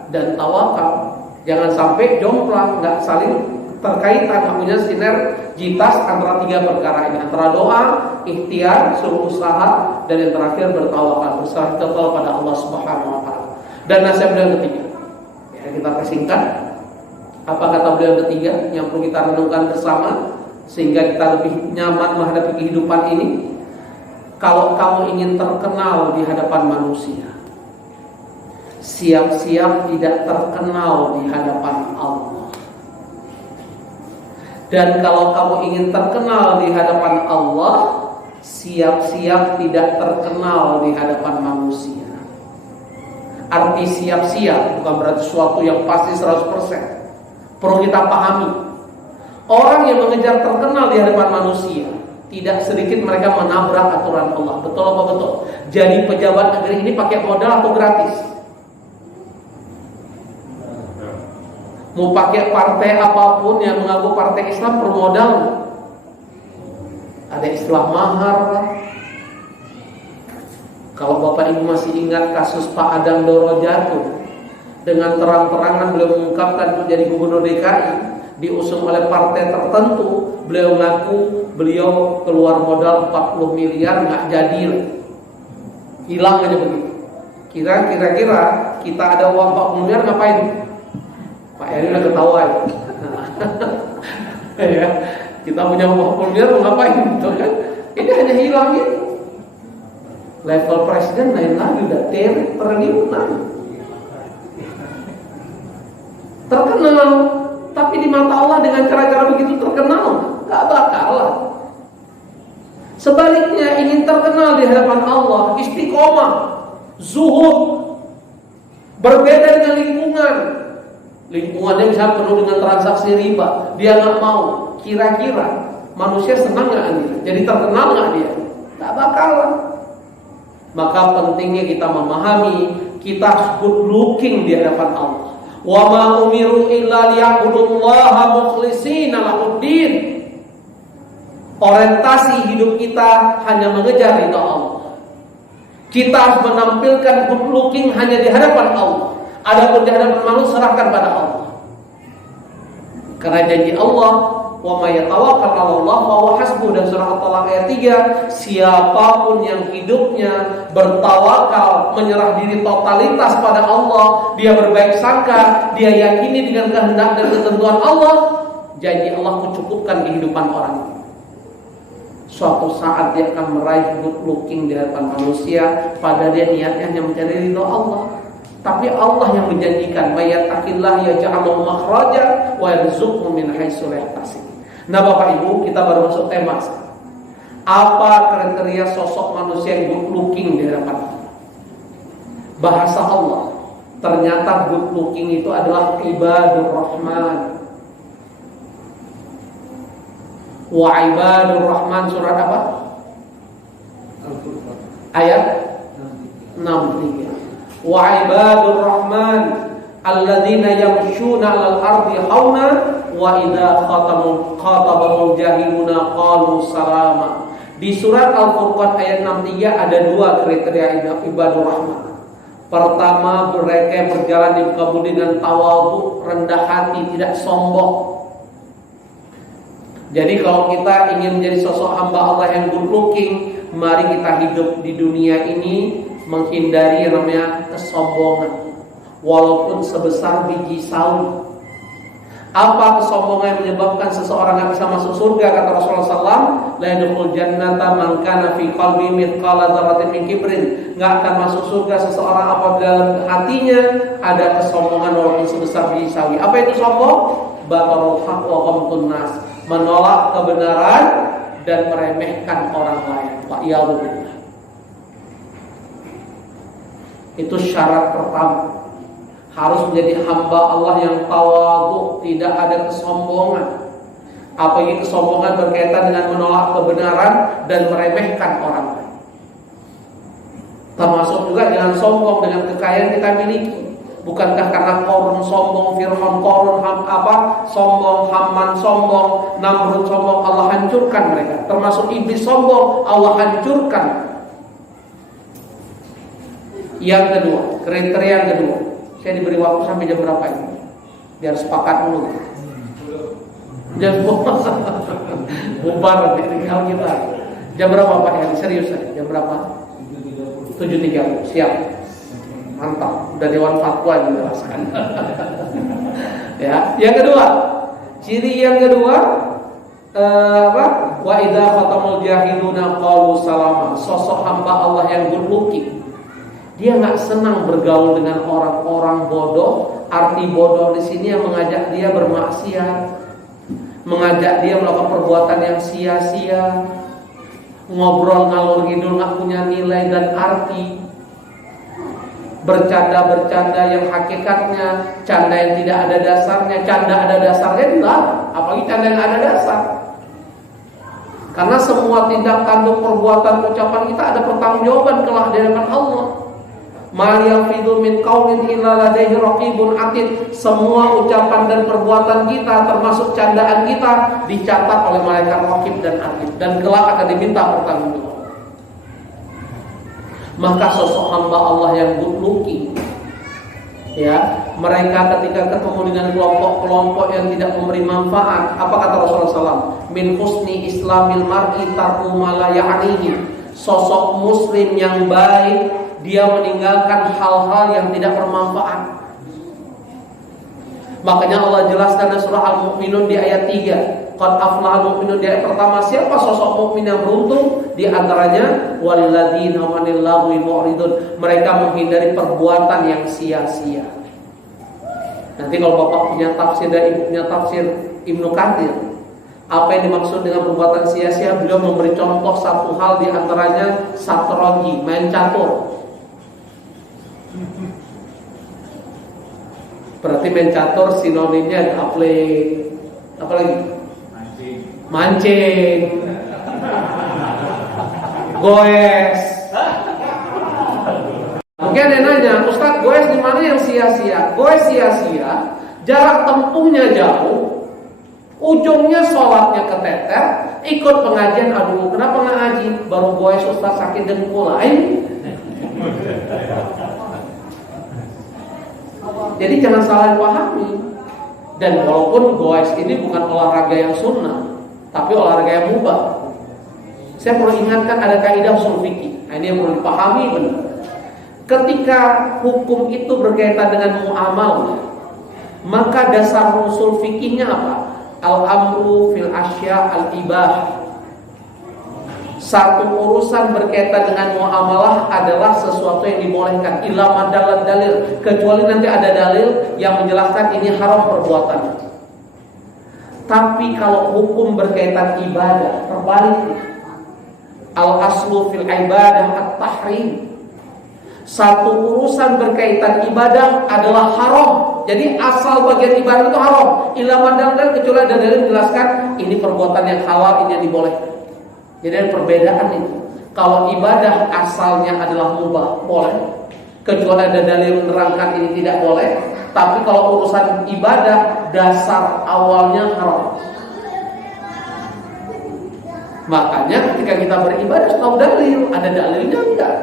dan tawakal. Jangan sampai jomplang, nggak saling terkaitan, punya sinergitas antara tiga perkara ini, antara doa, ikhtiar, suruh usaha, dan yang terakhir bertawakal, berserah total pada Allah Subhanahu wa taala. Dan nasihat yang ketiga, kita persingkat. Apa kata beliau yang ketiga yang perlu kita renungkan bersama sehingga kita lebih nyaman menghadapi kehidupan ini? Kalau kamu ingin terkenal di hadapan manusia, siap-siap tidak terkenal di hadapan Allah. Dan kalau kamu ingin terkenal di hadapan Allah, siap-siap tidak terkenal di hadapan manusia. Arti siap-siap bukan berarti sesuatu yang pasti 100%. Perlu kita pahami, orang yang mengejar terkenal di hadapan manusia Tidak sedikit mereka menabrak aturan Allah. Betul apa betul? Jadi pejabat negeri ini pakai modal atau gratis? Mau pakai partai apapun yang mengaku partai Islam bermodal. Ada istilah mahar. Kalau Bapak Ibu masih ingat kasus Pak Adang Doro jatuh, dengan terang-terangan beliau mengungkapkan menjadi gubernur DKI, diusung oleh partai tertentu. Beliau ngaku beliau keluar modal 40 miliar nggak jadi, hilang aja begitu. Kira-kira kita ada uang 40 miliar ngapain? Pak Eri udah ketawa ya. Ya, kita punya uang 40 miliar mau ngapain? Betul kan? Ini hanya hilang gitu. Level presiden lain lagi, udah triliunan. Terkenal, tapi di mata Allah dengan cara-cara begitu terkenal, gak bakalan. Sebaliknya ingin terkenal di hadapan Allah, istiqomah, zuhud, berbeda dengan lingkungan. Lingkungannya bisa penuh dengan transaksi riba, dia gak mau. Kira-kira manusia senang gak dia? Jadi terkenal gak dia? Gak bakalan. Maka pentingnya kita memahami, kita good looking di hadapan Allah. Wa ma umiru illa liya'budullaha mukhlishina lahuddin. Orientasi hidup kita hanya mengejar ridha Allah. Kita harus menampilkan good looking hanya di hadapan Allah. Adapun di hadapan manusia serahkan pada Allah. Karena janji Allah, wa may yatawakkal 'ala Allah fa huwa hasbuh, dan surah At-Talaq ayat 3, siapapun yang hidupnya bertawakal, menyerah diri totalitas pada Allah, dia berbaik sangka, dia yakini dengan kehendak dan ketentuan Allah, janji Allah mencukupkan kehidupan orang itu. Suatu saat dia akan meraih good looking di hadapan manusia, pada dia niatnya hanya mencari ridha Allah. Tapi Allah yang menjanjikan, "Mayattaqillah yaj'al lahu makhraja wa yarzuqhu min haitsu la yahtasib." Nah, Bapak Ibu, kita baru masuk tema. Apa kriteria sosok manusia yang good looking di hadapan Allah? Bahasa Allah, ternyata good looking itu adalah ibadur rahman. Wa ibadur rahman, surat apa? Ayat 63. Wa ibadur rahman alladzina yamshuna 'alal ardi hauna wa idza khatabahumul jahiluna qalu salama. Di surat Al-Furqan ayat 63 ada dua kriteria ibadur rahman. Pertama, mereka yang berjalan di muka bumi dengan tawadhu, rendah hati, tidak sombong. Jadi kalau kita ingin menjadi sosok hamba Allah yang good looking, mari kita hidup di dunia ini menghindari yang namanya kesombongan, walaupun sebesar biji sawi. Apa kesombongan yang menyebabkan seseorang tidak bisa masuk surga? Kata Rasulullah SAW, la yadkhulul jannata man kana fi qalbi mithqala dzarratin min kibrin. Enggak akan masuk surga seseorang apabila dalam hatinya ada kesombongan walaupun sebesar biji sawi. Apa itu sombong? Batarul haq wa ghamtun nas, menolak kebenaran dan meremehkan orang lain. Wa'iyadzu billah. Itu syarat pertama. Harus menjadi hamba Allah yang tawadhu, tidak ada kesombongan. Apalagi kesombongan berkaitan dengan menolak kebenaran dan meremehkan orang lain. Termasuk juga jangan sombong dengan kekayaan kita miliki. Bukankah karena Qarun sombong, Fir'aun Qarun sombong, Haman sombong, Namrud sombong, Allah hancurkan mereka. Termasuk iblis sombong, Allah hancurkan. Yang kedua, kriteria yang kedua, saya diberi waktu sampai jam berapa ini? Biar sepakat dulu. Jam bubar nanti tinggal kita. Jam berapa Pak ya? Serius ya? Jam berapa? 7.30. Siap. Mantap. Udah Dewan Fatwa dijelaskan. Ya. Yang kedua, ciri yang kedua wa idza khatamul jahiluna qalu salama. Sosok hamba Allah yang good looking. Dia nggak senang bergaul dengan orang-orang bodoh. Arti bodoh di sini yang mengajak dia bermaksiat, mengajak dia melakukan perbuatan yang sia-sia, ngobrol ngalor ngidul nggak punya nilai dan arti, bercanda-bercanda yang hakikatnya canda yang tidak ada dasarnya. Canda ada dasarnya dilarang, apalagi canda yang ada dasar. Karena semua tindak tanduk perbuatan ucapan kita ada pertanggungjawaban kelak di hadapan Allah. Ma yalfidhu min qaulin illa ladaihi raqibun atid. Semua ucapan dan perbuatan kita termasuk candaan kita dicatat oleh malaikat raqib dan atid, dan kelak akan diminta pertanggungjawaban. Maka sosok hamba Allah yang good looking, ya, mereka ketika ketemu dengan kelompok-kelompok yang tidak memberi manfaat, apa kata Rasulullah SAW? Min husni islamil mar'i tarku ma la ya'nihi. Sosok muslim yang baik, dia meninggalkan hal-hal yang tidak bermanfaat. Makanya Allah jelaskan dalam surah Al-Mu'minun di ayat 3. Qad aflahal mu'minun, di ayat pertama, siapa sosok mukmin yang beruntung? Di antaranya walladzina hum 'anil lagwi mu'ridun. Mereka menghindari perbuatan yang sia-sia. Nanti kalau Bapak punya tafsir dan Ibu punya tafsir Ibnu Katsir, apa yang dimaksud dengan perbuatan sia-sia? Beliau memberi contoh satu hal, di antaranya satrangi, main catur. Berarti main catur sinonimnya apa lagi? Mancing, goes. Mungkin ada yang nanya, Ustaz, goes di mana yang sia-sia? Goes sia-sia, jarak tempuhnya jauh, ujungnya sholatnya keteter, ikut pengajian, aduh kenapa nggak ngaji? Baru goes Ustaz sakit dengkul lain. Jadi jangan salah pahami. Dan walaupun goes ini bukan olahraga yang sunnah, tapi olahraga yang mubah. Saya perlu ingatkan ada kaidah ushul fikih. Nah, ini yang perlu dipahami benar. Ketika hukum itu berkaitan dengan muamalah, maka dasar usul fikihnya apa? Al-amru fil asya al-ibah. Satu urusan berkaitan dengan muamalah adalah sesuatu yang dibolehkan, illa madalat dalil, kecuali nanti ada dalil yang menjelaskan ini haram perbuatan. Tapi kalau hukum berkaitan ibadah, terbalik. Al-aslu fil ibadah at-tahrim. Satu urusan berkaitan ibadah adalah haram. Jadi asal bagian ibadah itu haram, illa madalat, kecuali ada dalil menjelaskan ini perbuatan yang halal, ini yang dibolehkan. Jadi ada perbedaan itu. Kalau ibadah asalnya adalah mubah, boleh, kecuali ada dalil menerangkan ini tidak boleh. Tapi kalau urusan ibadah, dasar awalnya haram. Makanya ketika kita beribadah tahu dalil, ada dalilnya enggak.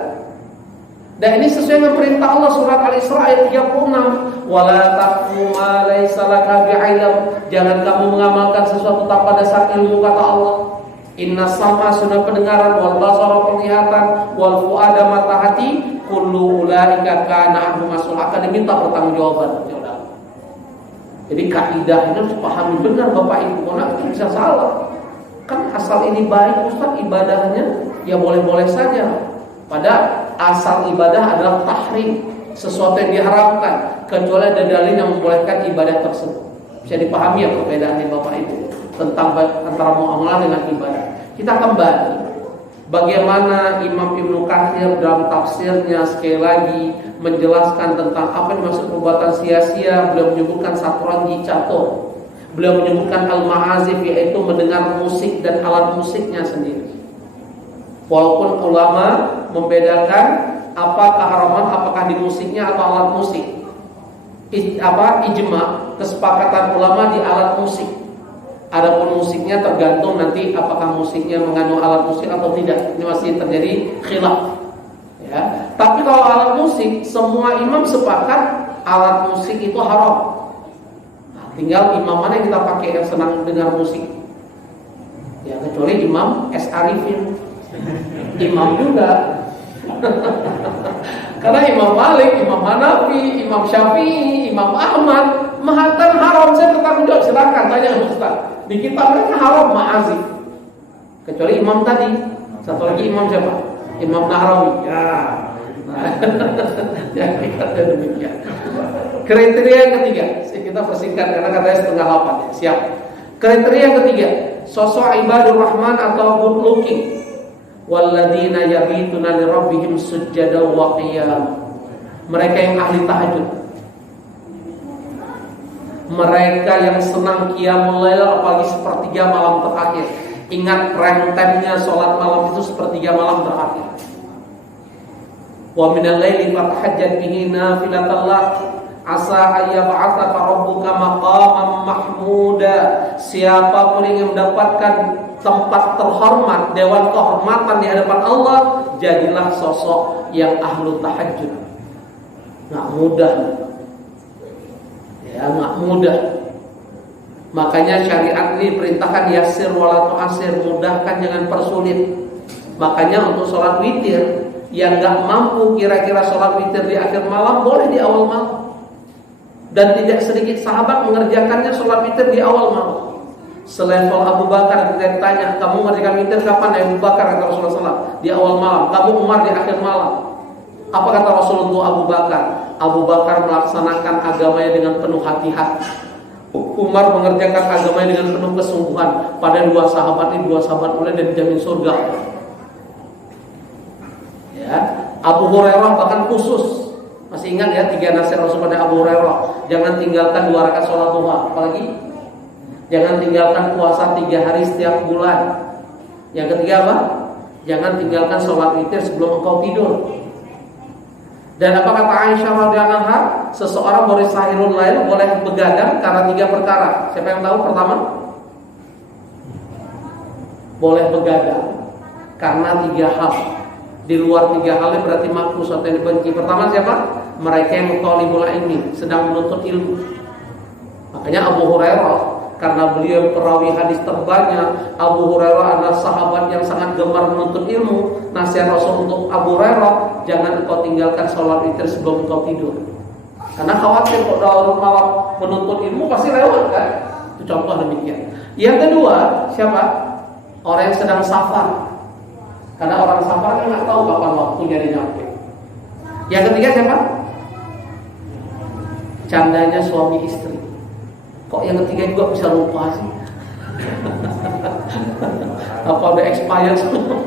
Dan ini sesuai dengan perintah Allah surat Al-Isra ayat 36. Wala taqfu ma laysa laka bi'ilm. Jangan kamu mengamalkan sesuatu tanpa dasar ilmu, kata Allah. Inna sama sudah pendengaran, wal basara penglihatan, wal fuada mata hati, kullu ulaika kana anhu mas'ul, akan diminta pertanggungjawaban. Jadi kaidah ini harus pahami benar Bapak Ibu, karena kita bisa salah. Kan asal ini baik Ustaz, ibadahnya ya boleh-boleh saja. Padahal asal ibadah adalah tahrim, sesuatu yang diharamkan, kecuali ada dalil yang membolehkan ibadah tersebut. Bisa dipahami ya perbedaannya Bapak Ibu tentang antara muamalah dengan ibadah. Kita kembali bagaimana Imam Ibnu Katsir dalam tafsirnya sekali lagi menjelaskan tentang apa yang dimaksud perbuatan sia-sia. Beliau menyebutkan satrangi, catur. Beliau menyebutkan al-ma'azif, yaitu mendengar musik dan alat musiknya sendiri. Walaupun ulama membedakan apa keharaman, apakah di musiknya atau alat musik. Ijma, kesepakatan ulama di alat musik. Adapun musiknya tergantung nanti apakah musiknya mengandung alat musik atau tidak. Ini masih terjadi khilaf. Ya. Tapi kalau alat musik, semua imam sepakat alat musik itu haram. Nah, tinggal imam mana yang kita pakai yang senang dengar musik. Ya, kecuali Imam S. Arifin. Imam juga. Karena Imam Malik, Imam Hanafi, Imam Syafi'i, Imam Ahmad mengatakan haram. Saya bertanggung jawab, silakan tanya Ustaz. Di kitab mereka haram ma'azif. Kecuali imam tadi. Satu lagi imam siapa? Imam Nahrawi. Ya. Ya, kita demikian. Kriteria yang ketiga, kita persingkat karena katanya 7:30. Siap. Kriteria yang ketiga, sosok ibadur rahman atau good looking. Walladzina yabituna li rabbihim sujada wa qiyam. Mereka yang ahli tahajud. Mereka yang senang qiyamul lail, apalagi sepertiga malam terakhir. Ingat rentennya sholat malam itu sepertiga malam terakhir. Wa minal laili fatahajjat bihi nafilatan lak asa ayyab'atsaka rabbuka maqaman mahmuda. Siapapun yang mendapatkan tempat terhormat, dewan kehormatan di hadapan Allah, jadilah sosok yang ahlu tahajud. Nggak mudah, ya nggak mudah. Makanya syariat ini perintahkan yasir wala tu'asir, mudahkan jangan persulit. Makanya untuk sholat witir yang nggak mampu kira-kira sholat witir di akhir malam, boleh di awal malam. Dan tidak sedikit sahabat mengerjakannya sholat witir di awal malam. Selevel Abu Bakar, kita ditanya, kamu mengerjakan witir kapan? Abu Bakar, kata Rasulullah SAW, di awal malam. Kamu Umar di akhir malam. Apa kata Rasulullah Abu Bakar? Abu Bakar melaksanakan agamanya dengan penuh hati-hati. Umar mengerjakan agamanya dengan penuh kesungguhan. Pada dua sahabat ini, dua sahabat mulia dan dijamin surga. Ya, Abu Hurairah bahkan khusus. Masih ingat ya 3 nasihat Rasul pada Abu Hurairah? Jangan tinggalkan 2 rakaat sholat duha. Apalagi? Jangan tinggalkan puasa 3 hari setiap bulan. Yang ketiga apa? Jangan tinggalkan sholat witir sebelum engkau tidur. Dan apa kata Aisyah radhiyallahu anha? Seseorang boleh sahirul lail, boleh begadang karena 3 perkara. Siapa yang tahu? Pertama, boleh begadang karena 3 hal. Di luar 3 hal ini berarti makruh atau yang dibenci. Pertama siapa? Mereka yang talibul ilmi, sedang menuntut ilmu. Makanya Abu Hurairah, karena beliau perawi hadis terbanyak, Abu Hurairah adalah sahabat yang sangat gemar menuntut ilmu. Nasihat Rasul untuk Abu Hurairah, jangan engkau tinggalkan sholat witir sebelum engkau tidur. Karena khawatir kalau dalam malam menuntut ilmu pasti lewat kan? Itu contoh demikian. Yang kedua, siapa? Orang yang sedang safar. Karena orang safar kan nggak tahu kapan waktunya dia nyampe. Yang ketiga siapa? Candanya suami istri. Kok yang ketiga juga bisa lupa sih? Apa udah expired semua?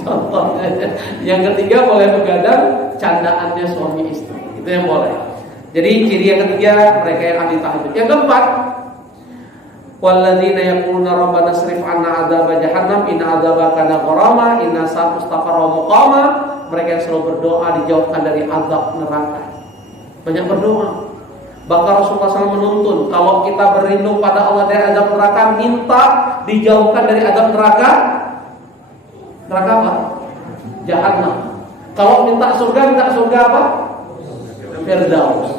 Contohnya. Yang ketiga boleh begadang, candaannya suami istri. Itu yang boleh. Jadi ciri yang ketiga mereka yang ahli tahajud. Yang keempat, walladzina yaquluna rabbana srif 'anna 'adzaba jahannam inna 'adzaba kana gharama inna sa'at mustaqarra muqama. Mereka yang selalu berdoa dijauhkan dari azab neraka. Banyak berdoa. Bahkan Rasulullah SAW menuntun kalau kita berlindung pada Allah dari azab neraka, minta dijauhkan dari azab neraka. Neraka apa? Jahannam. Kalau minta surga apa? Firdaus.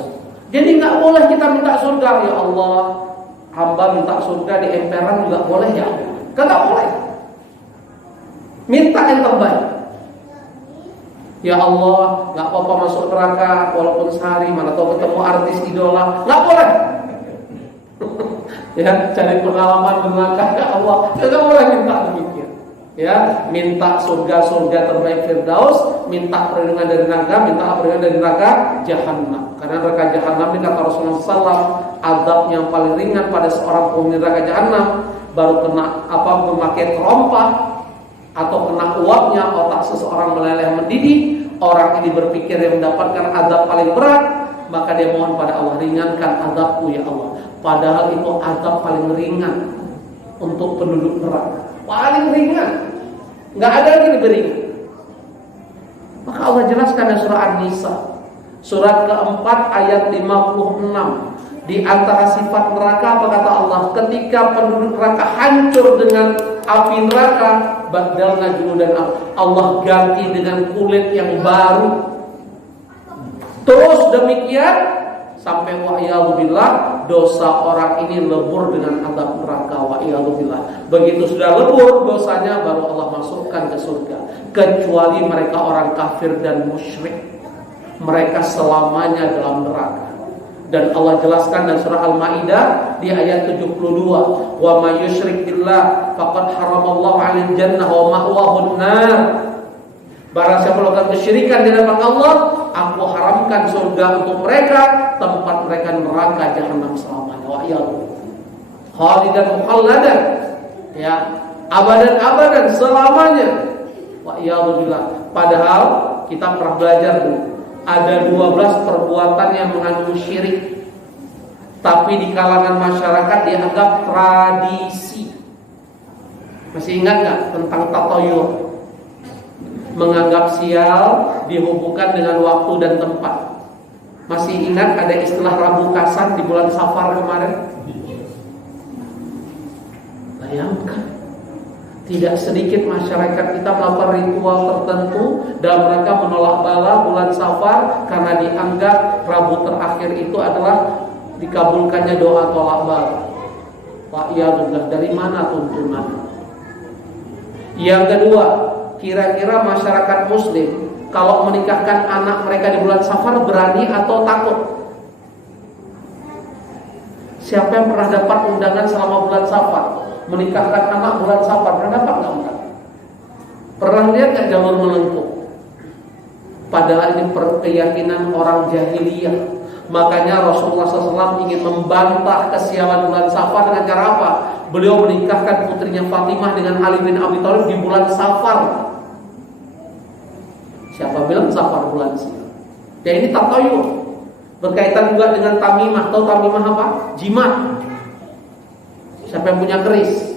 Jadi nggak boleh kita minta surga, ya Allah, hamba minta surga di emperan juga boleh ya? Nggak boleh. Minta yang terbaik. Ya Allah, nggak apa-apa masuk neraka walaupun sehari, mana tahu ketemu artis idola, nggak boleh. Ya, cari pengalaman neraka, ya Allah, nggak boleh minta demikian. Ya, minta surga terbaik Firdaus, minta perlindungan dari neraka, minta perlindungan dari neraka Jahannam. Karena neraka Jahannam ini kata Rasulullah SAW, azab yang paling ringan pada seorang penghuni neraka Jahannam baru kena memakai terompah atau kena uapnya otak seseorang meleleh mendidih. Orang ini berpikir yang mendapatkan azab paling berat, maka dia mohon pada Allah, ringankan azabku ya Allah. Padahal itu azab paling ringan untuk penduduk neraka, paling ringan, nggak ada lagi lebih ringan. Maka Allah jelaskan dalam surah An-Nisa, surat keempat ayat 56. Di antara sifat neraka apa kata Allah? Ketika penduduk neraka hancur dengan api neraka, badalna juludan Allah ganti dengan kulit yang baru. Terus demikian sampai wa'iyadzubillah, dosa orang ini lebur dengan azab neraka, wa'iyadzubillah. Begitu sudah lebur dosanya, baru Allah masukkan ke surga. Kecuali mereka orang kafir dan musyrik, mereka selamanya dalam neraka. Dan Allah jelaskan dalam surah Al-Maidah di ayat 72, wa may yusyrik billah faqad haramallahu 'alal jannah wa ma'wahu an-nar. Barang siapa melakukan kesyirikan di hadapan Allah, aku haramkan surga untuk mereka, tempat mereka neraka Jahannam selamanya. Wa iyyahu khalidan mukhalladan, ya, abadan selamanya. Wa iyyahu billah. Padahal kita pernah belajar dulu, ada 12 perbuatan yang mengandung syirik, tapi di kalangan masyarakat dianggap tradisi. Masih ingat nggak tentang tatoyur? Menganggap sial dihubungkan dengan waktu dan tempat. Masih ingat ada istilah Rabu Kasan di bulan Safar kemarin? Bayangkan, tidak sedikit masyarakat kita melakukan ritual tertentu dalam rangka menolak bala bulan Safar karena dianggap Rabu terakhir itu adalah dikabulkannya doa tolak bala. Pak ya, dari mana tuntunan? Yang kedua, kira-kira masyarakat Muslim kalau menikahkan anak mereka di bulan Safar berani atau takut? Siapa yang pernah dapat undangan selama bulan Safar? Menikahkan anak bulan Safar, pernah dapat nggak undangan? Pernah lihat nggak jalur melengkung? Padahal ini keyakinan orang jahiliyah. Makanya Rasulullah SAW ingin membantah kesialan bulan Safar dengan cara apa? Beliau menikahkan putrinya Fatimah dengan Ali bin Abi Thalib di bulan Safar. Siapa bilang Safar bulan sial? Ya ini tatoyur. Berkaitan juga dengan tamimah. Tahu tamimah apa? Jimat. Siapa yang punya keris?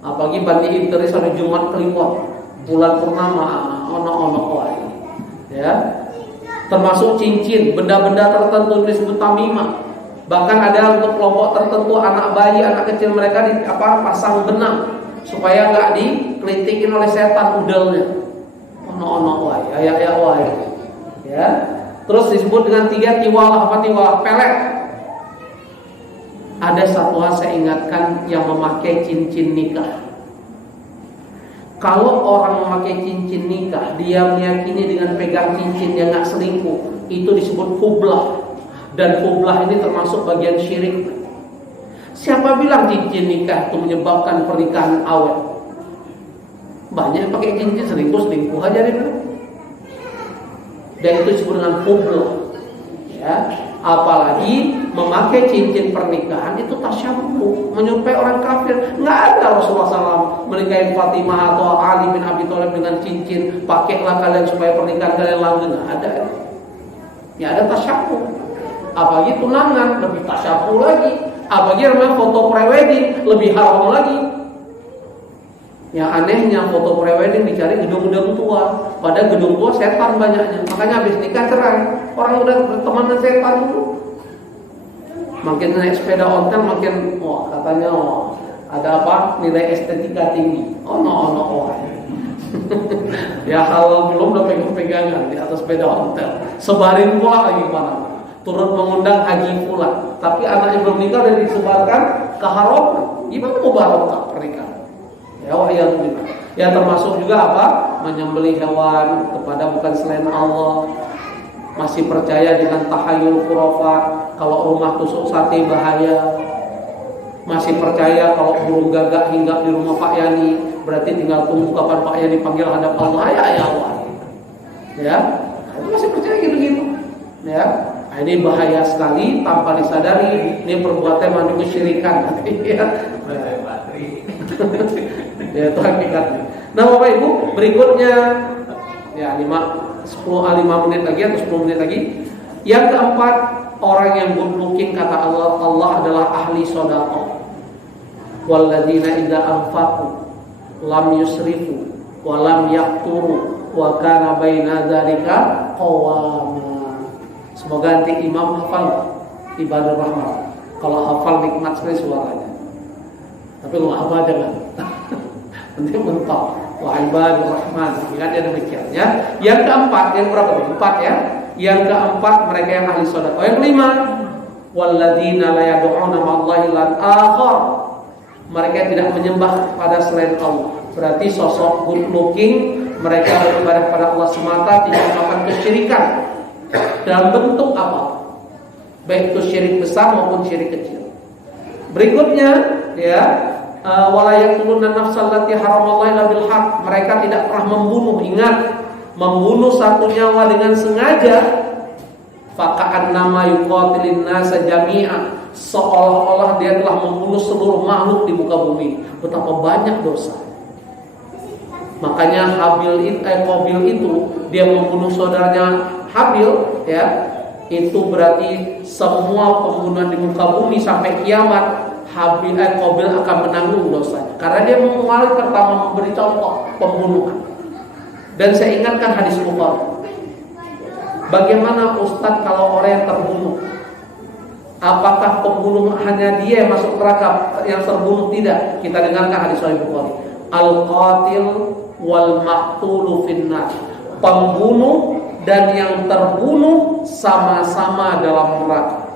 Apalagi bandingin keris hari Jumat Kliwon, bulan purnama, ono ya. Termasuk cincin, benda-benda tertentu disebut tamimah. Bahkan ada untuk kelompok tertentu anak bayi, anak kecil mereka pasang benang supaya nggak dikelitikin oleh setan udelnya. Ono ya. Terus disebut dengan 3 tiwalah. Apa tiwalah? Pelet. Ada satu hal saya ingatkan yang memakai cincin nikah. Kalau orang memakai cincin nikah, dia meyakini dengan pegang cincin yang nggak selingkuh, itu disebut hublah. Dan hublah ini termasuk bagian syirik. Siapa bilang cincin nikah itu menyebabkan pernikahan awet? Banyak yang pakai cincin selingkuh aja deh. Dan itu disebut dengan hublah. Ya, apalagi memakai cincin pernikahan itu tasyabbuh, menyerupai orang kafir. Nggak ada Rasulullah SAW menikahi Fatimah atau Ali bin Abi Thalib dengan cincin. Pakailah kalian supaya pernikahan kalian langgeng. Nggak ada. Ya ada tasyabbuh. Apalagi tunangan lebih tasyabbuh lagi. Apalagi namanya foto prewedding lebih haram lagi. Yang anehnya foto prewedding dicari gedung-gedung tua, padahal gedung tua setan banyaknya. Makanya habis nikah cerai. Orang udah berteman dengan setan dulu. Makin naik sepeda ontel makin katanya ada apa? Nilai estetika tinggi. Ya halal belum udah pegang-pegangan di atas sepeda ontel. Sebarin pula lagi mana? Turut mengundang haji pula. Tapi anaknya belum nikah udah disebarkan keharaman. Gimana mau barokah pernikahan? Ya termasuk juga apa? Menyembelih hewan kepada bukan selain Allah. Masih percaya dengan tahayul khurafat. Kalau rumah tusuk sate bahaya. Masih percaya kalau burung gagak hinggap di rumah Pak Yani, berarti tinggal tunggu kapan Pak Yani panggil hadap Allah. Ya Allah. Ya, itu masih percaya gitu-gitu. Ya, ini bahaya sekali tanpa disadari. Ini perbuatan mandi kesyirikan. Ya. Ya itu hakikatnya. Nah Bapak Ibu, berikutnya ya 5 menit lagi atau 10 menit lagi. Yang keempat, orang yang good looking kata Allah adalah ahli sedekah. Walladzina idza anfaqu lam yusrifu wa lam yaqturu wa kana baina dzalika qawama. Semoga nanti imam hafal Ibadur Rahman. Kalau hafal nikmat sekali suaranya. Tapi kalau hafal jangan. Nanti mentok. Wa Ibadur Rahman. Ingat demikian ya. Yang keempat, yang berapa? 4 ya. Yang keempat mereka yang ahli sedekah. Yang kelima, walladzina la yad'una ma'allahi ilahan akhar. Mereka tidak menyembah pada selain Allah. Berarti sosok good looking, mereka beribadah kepada Allah semata, tidak melakukan kesyirikan. Dalam bentuk apa? Baik itu syirik besar maupun syirik kecil. Berikutnya, ya, wala yaqtuluna nafsal lati haramallahu illa bil haqq. Mereka tidak pernah membunuh. Ingat, membunuh satu nyawa dengan sengaja. Faka'an nama yuqatilin nasa jami'a. Seolah-olah dia telah membunuh seluruh makhluk di muka bumi. Betapa banyak dosa. Makanya Qabil itu dia membunuh saudaranya Habil, ya. Itu berarti semua pembunuhan di muka bumi sampai kiamat Qabil akan menanggung dosanya karena dia memulai pertama memberi contoh pembunuhan. Dan saya ingatkan hadis Bukhari. Bagaimana Ustadz kalau orang yang terbunuh? Apakah pembunuh hanya dia yang masuk neraka, yang terbunuh tidak? Kita dengarkan hadis Sahih Bukhari. Al-qatil wal maqtulu finnar. Pembunuh dan yang terbunuh sama-sama dalam neraka.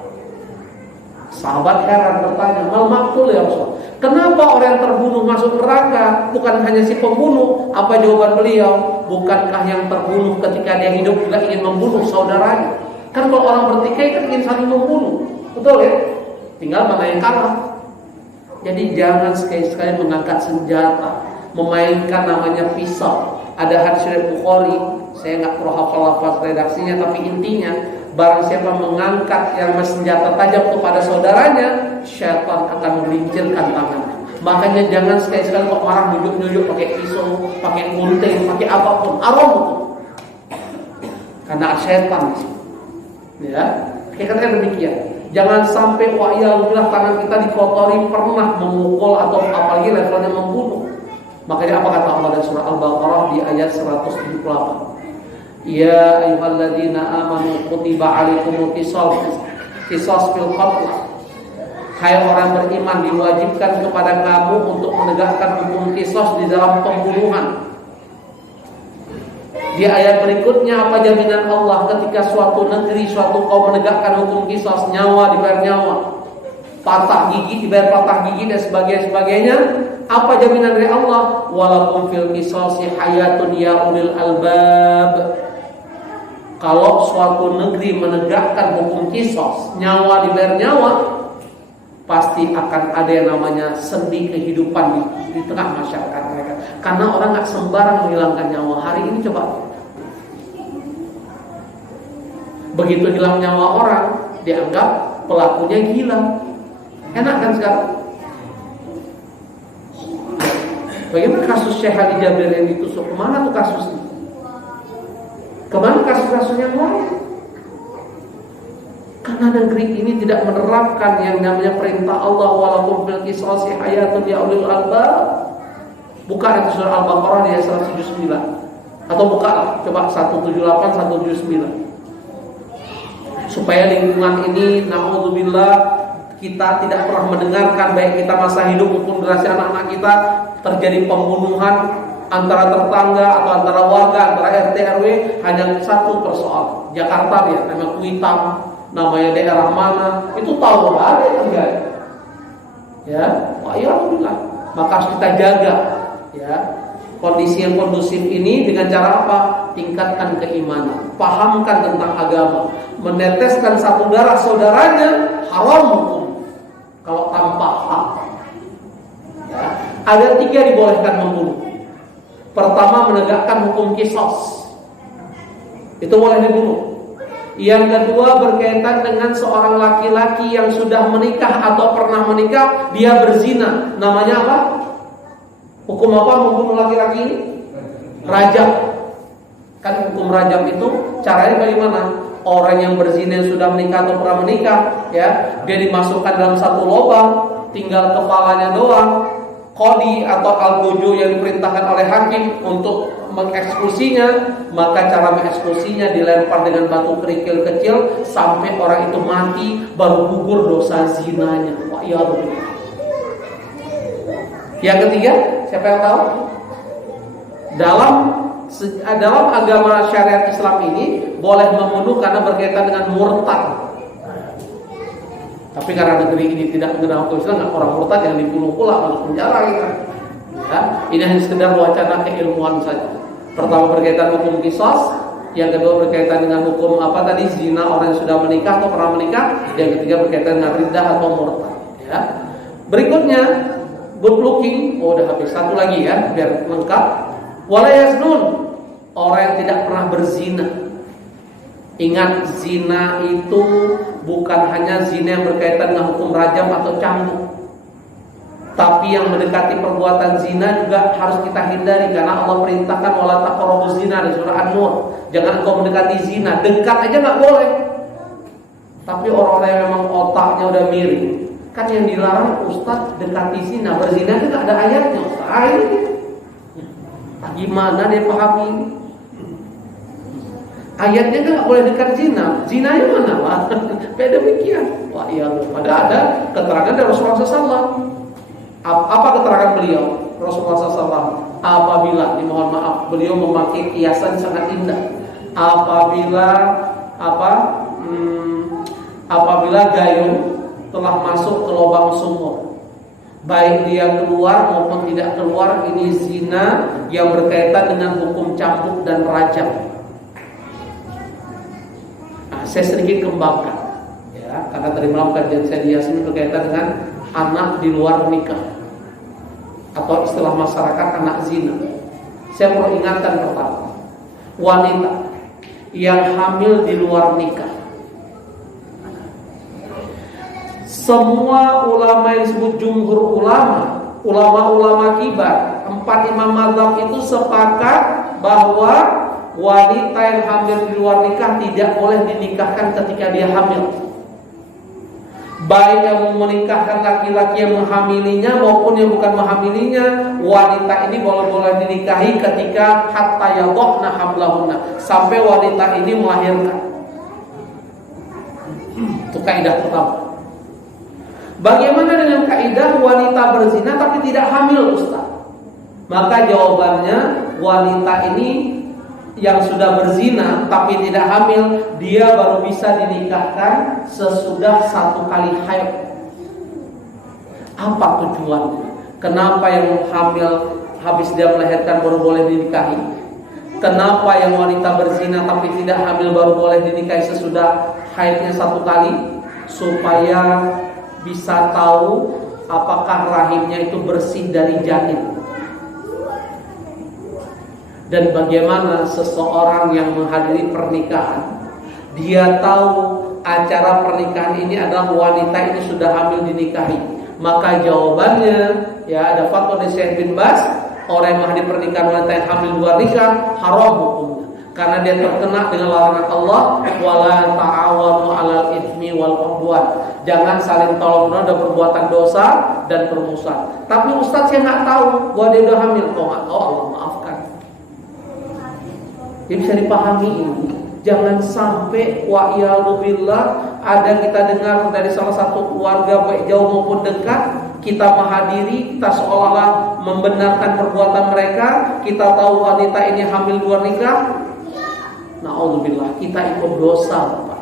Sahabat heran bertanya, mal maqtul ya Rasul? Kenapa orang yang terbunuh masuk neraka? Bukan hanya si pembunuh. Apa jawaban beliau? Bukankah yang terbunuh ketika dia hidup juga ingin membunuh saudaranya? Kan kalau orang bertikai kan ingin saling membunuh, betul ya? Tinggal mana yang kalah. Jadi jangan sekali-sekali mengangkat senjata, memainkan namanya pisau. Ada hadis riwayat Bukhari, saya nggak perlu hafal redaksinya, tapi intinya barang siapa mengangkat yang senjata tajam kepada saudaranya, syaitan akan melincirkan tangannya. Makanya jangan sekali-sekali kok marah nunjuk-nunjuk pakai pisau, pakai gunting, pakai apapun, haram itu. Karena syaitan. Ya, kira-kira demikian. Jangan sampai wa'iyallah tangan kita dikotori pernah memukul atau apalagi levelnya membunuh. Makanya apa kata Allah dalam surah Al-Baqarah di ayat 178? Ya ayyuhalladzina amanu kutiba alaikumul qisas fil qatl. Hai orang beriman, diwajibkan kepada kamu untuk menegakkan hukum qisas di dalam pembunuhan. Di ayat berikutnya apa jaminan Allah ketika suatu negeri, suatu kaum menegakkan hukum qisas, nyawa dibayar nyawa, patah gigi dibayar patah gigi dan sebagainya. Apa jaminan dari Allah? Walakum fil qisasi hayatun ya ulil albab. Kalau suatu negeri menegakkan hukum qisas, nyawa dibayar nyawa, pasti akan ada yang namanya sendi kehidupan di tengah masyarakat mereka. Karena orang nggak sembarang menghilangkan nyawa. Hari ini coba, begitu hilang nyawa orang, dianggap pelakunya gila. Enak kan sekarang? Bagaimana kasus Syekh Ali Jabir yang ditusuk? Kemana tuh kasusnya? Kemana kasus-kasus yang lain? Karena negeri ini tidak menerapkan yang namanya perintah Allah, walakum fil qisasi hayatun ya ulil albab. Buka itu surah Al-Baqarah di ayat 179. Atau buka coba 178 179. Supaya lingkungan ini naudzubillah kita tidak pernah mendengarkan, baik kita masa hidup maupun generasi anak-anak kita, terjadi pembunuhan antara tetangga atau antara warga, antara RT RW hanya satu persoalan. Jakarta ya, namanya Kuitang, namanya daerah mana, itu tahu ada yang terjadi. Ya, wah ya alhamdulillah. Maka harus kita jaga ya kondisi yang kondusif ini dengan cara apa? Tingkatkan keimanan, pahamkan tentang agama, meneteskan satu darah saudaranya haram hukum kalau tanpa hak. Ya. Ada 3 dibolehkan membunuh. Pertama, menegakkan hukum qisas, itu boleh dibunuh. Yang kedua, berkaitan dengan seorang laki-laki yang sudah menikah atau pernah menikah, dia berzina. Namanya apa? Hukum apa membunuh laki-laki ini? Rajam. Kan hukum rajam itu caranya bagaimana? Orang yang berzina yang sudah menikah atau pernah menikah, ya, dia dimasukkan dalam satu lubang, tinggal kepalanya doang. Qadi atau al-gojo yang diperintahkan oleh hakim untuk mengeksekusinya, maka cara mengeksekusinya dilempar dengan batu kerikil kecil sampai orang itu mati, baru gugur dosa zinanya. Wah, ya Allah. Yang ketiga, siapa yang tahu? Dalam agama syariat Islam ini boleh membunuh karena berkaitan dengan murtad. Tapi karena negeri ini tidak mengenal hukum Islam, orang murtad yang dibunuh pula, masuk penjara kita. Ya, ini hanya sekedar wacana keilmuan saja. Pertama berkaitan hukum qisas, yang kedua berkaitan dengan hukum apa tadi, zina orang yang sudah menikah atau pernah menikah, yang ketiga berkaitan dengan riddah atau murtad. Ya. Berikutnya good looking, udah habis satu lagi ya, biar lengkap. Wala yaznun, orang yang tidak pernah berzina. Ingat, zina itu bukan hanya zina yang berkaitan dengan hukum rajam atau cambuk, tapi yang mendekati perbuatan zina juga harus kita hindari, karena Allah perintahkan wala taqrabuz zina di surah An-Nur. Jangan engkau mendekati zina, dekat aja nggak boleh. Tapi orang-orang yang memang otaknya udah miring, Kan yang dilarang Ustaz dekati zina, berzina itu gak ada ayatnya Ustaz. Gimana dia pahami ini? Ayatnya kan gak boleh dekat zina. Zinanya mana Pak? Kayak demikian. Wah iya, ada keterangan dari Rasulullah SAW. Apa keterangan beliau? Rasulullah SAW apabila, dimohon maaf, beliau memakai kiasan sangat indah. Apabila gayung telah masuk ke lubang sumur, baik dia keluar maupun tidak keluar, ini zina yang berkaitan dengan hukum cambuk dan rajam. Nah, saya sedikit kembangkan, ya, karena tadi malam kajian saya di Yasin berkaitan dengan anak di luar nikah, atau istilah masyarakat anak zina. Saya perlu ingatkan pertama, wanita yang hamil di luar nikah, semua ulama yang disebut jumhur ulama kibar, 4 imam mazhab itu sepakat bahwa wanita yang hamil di luar nikah tidak boleh dinikahkan ketika dia hamil. Baik yang menikahkan laki-laki yang menghamilinya maupun yang bukan menghamilinya, wanita ini boleh dinikahi ketika hatta yadhna hamlahunna, sampai wanita ini melahirkan. Itu kaidah pertama. Bagaimana dengan kaidah wanita berzina tapi tidak hamil, Ustaz? Maka jawabannya, wanita ini yang sudah berzina tapi tidak hamil, dia baru bisa dinikahkan sesudah 1 kali haid. Apa tujuannya? Kenapa yang hamil habis dia melahirkan baru boleh dinikahi? Kenapa yang wanita berzina tapi tidak hamil baru boleh dinikahi sesudah haidnya 1 kali? Supaya bisa tahu apakah rahimnya itu bersih dari janin. Dan bagaimana seseorang yang menghadiri pernikahan, dia tahu acara pernikahan ini adalah wanita ini sudah hamil dinikahi. Maka jawabannya, ya, ada fatwa dari Syekh bin Baz, orang yang menghadiri pernikahan wanita yang hamil luar nikah haram hukumnya, karena dia terkena dengan larangan Allah, wala ta'awanu 'alal itsmi wal 'udwan. Jangan saling tolong-menolong dalam perbuatan dosa dan permusuhan. Tapi Ustaz, saya nggak tahu bahwa dia udah hamil. Kok nggak tahu? Allah maafkan. Jadi bisa dipahami ini. Jangan sampai wa'iyadzubillah ada kita dengar dari salah satu keluarga baik jauh maupun dekat, kita menghadiri, kita seolah-olah membenarkan perbuatan mereka, kita tahu wanita ini hamil luar nikah. Na'udzubillah, kita ikut dosa, Bapak.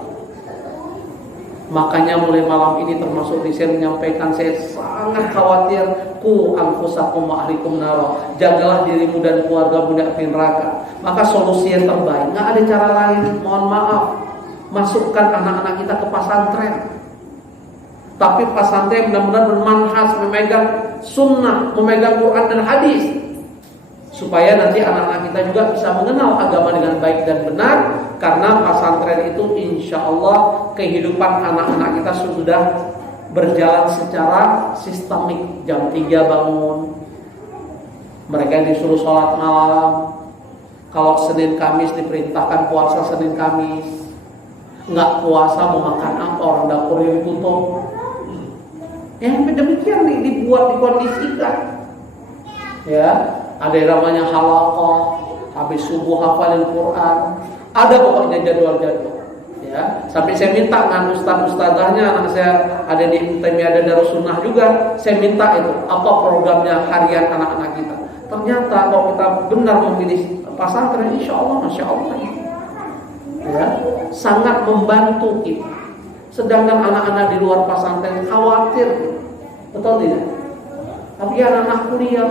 Makanya mulai malam ini termasuk di saya menyampaikan, saya sangat khawatir, ku anfusakum wa ahlikum naro, jagalah dirimu dan keluargamu dari api neraka. Maka solusi yang terbaik, nggak ada cara lain, mohon maaf, masukkan anak-anak kita ke pesantren. Tapi pesantren benar-benar bermanhaj, memegang sunnah, memegang Quran dan hadis, supaya nanti anak-anak kita juga bisa mengenal agama dengan baik dan benar. Karena pesantren itu insya Allah kehidupan anak-anak kita sudah berjalan secara sistemik. Jam 3 bangun, mereka disuruh sholat malam. Kalau Senin Kamis diperintahkan puasa Senin Kamis, nggak puasa mau makan apa, orang dapurnya ditutup. Ya demikian dibuat, dikondisikan. Ya, ada yang namanya halaqah, habis subuh hafalin Quran. Ada pokoknya jadwal-jadwal, ya. Sampai saya minta dengan ustadz-ustadzahnya, anak saya ada di ITMI, ada Darussunnah juga. Saya minta itu apa programnya harian anak-anak kita. Ternyata kalau kita benar memilih pesantren, insya Allah, masya Allah, ya, sangat membantu kita. Sedangkan anak-anak di luar pesantren khawatir, betul tidak? Tapi anak-anak kuliah,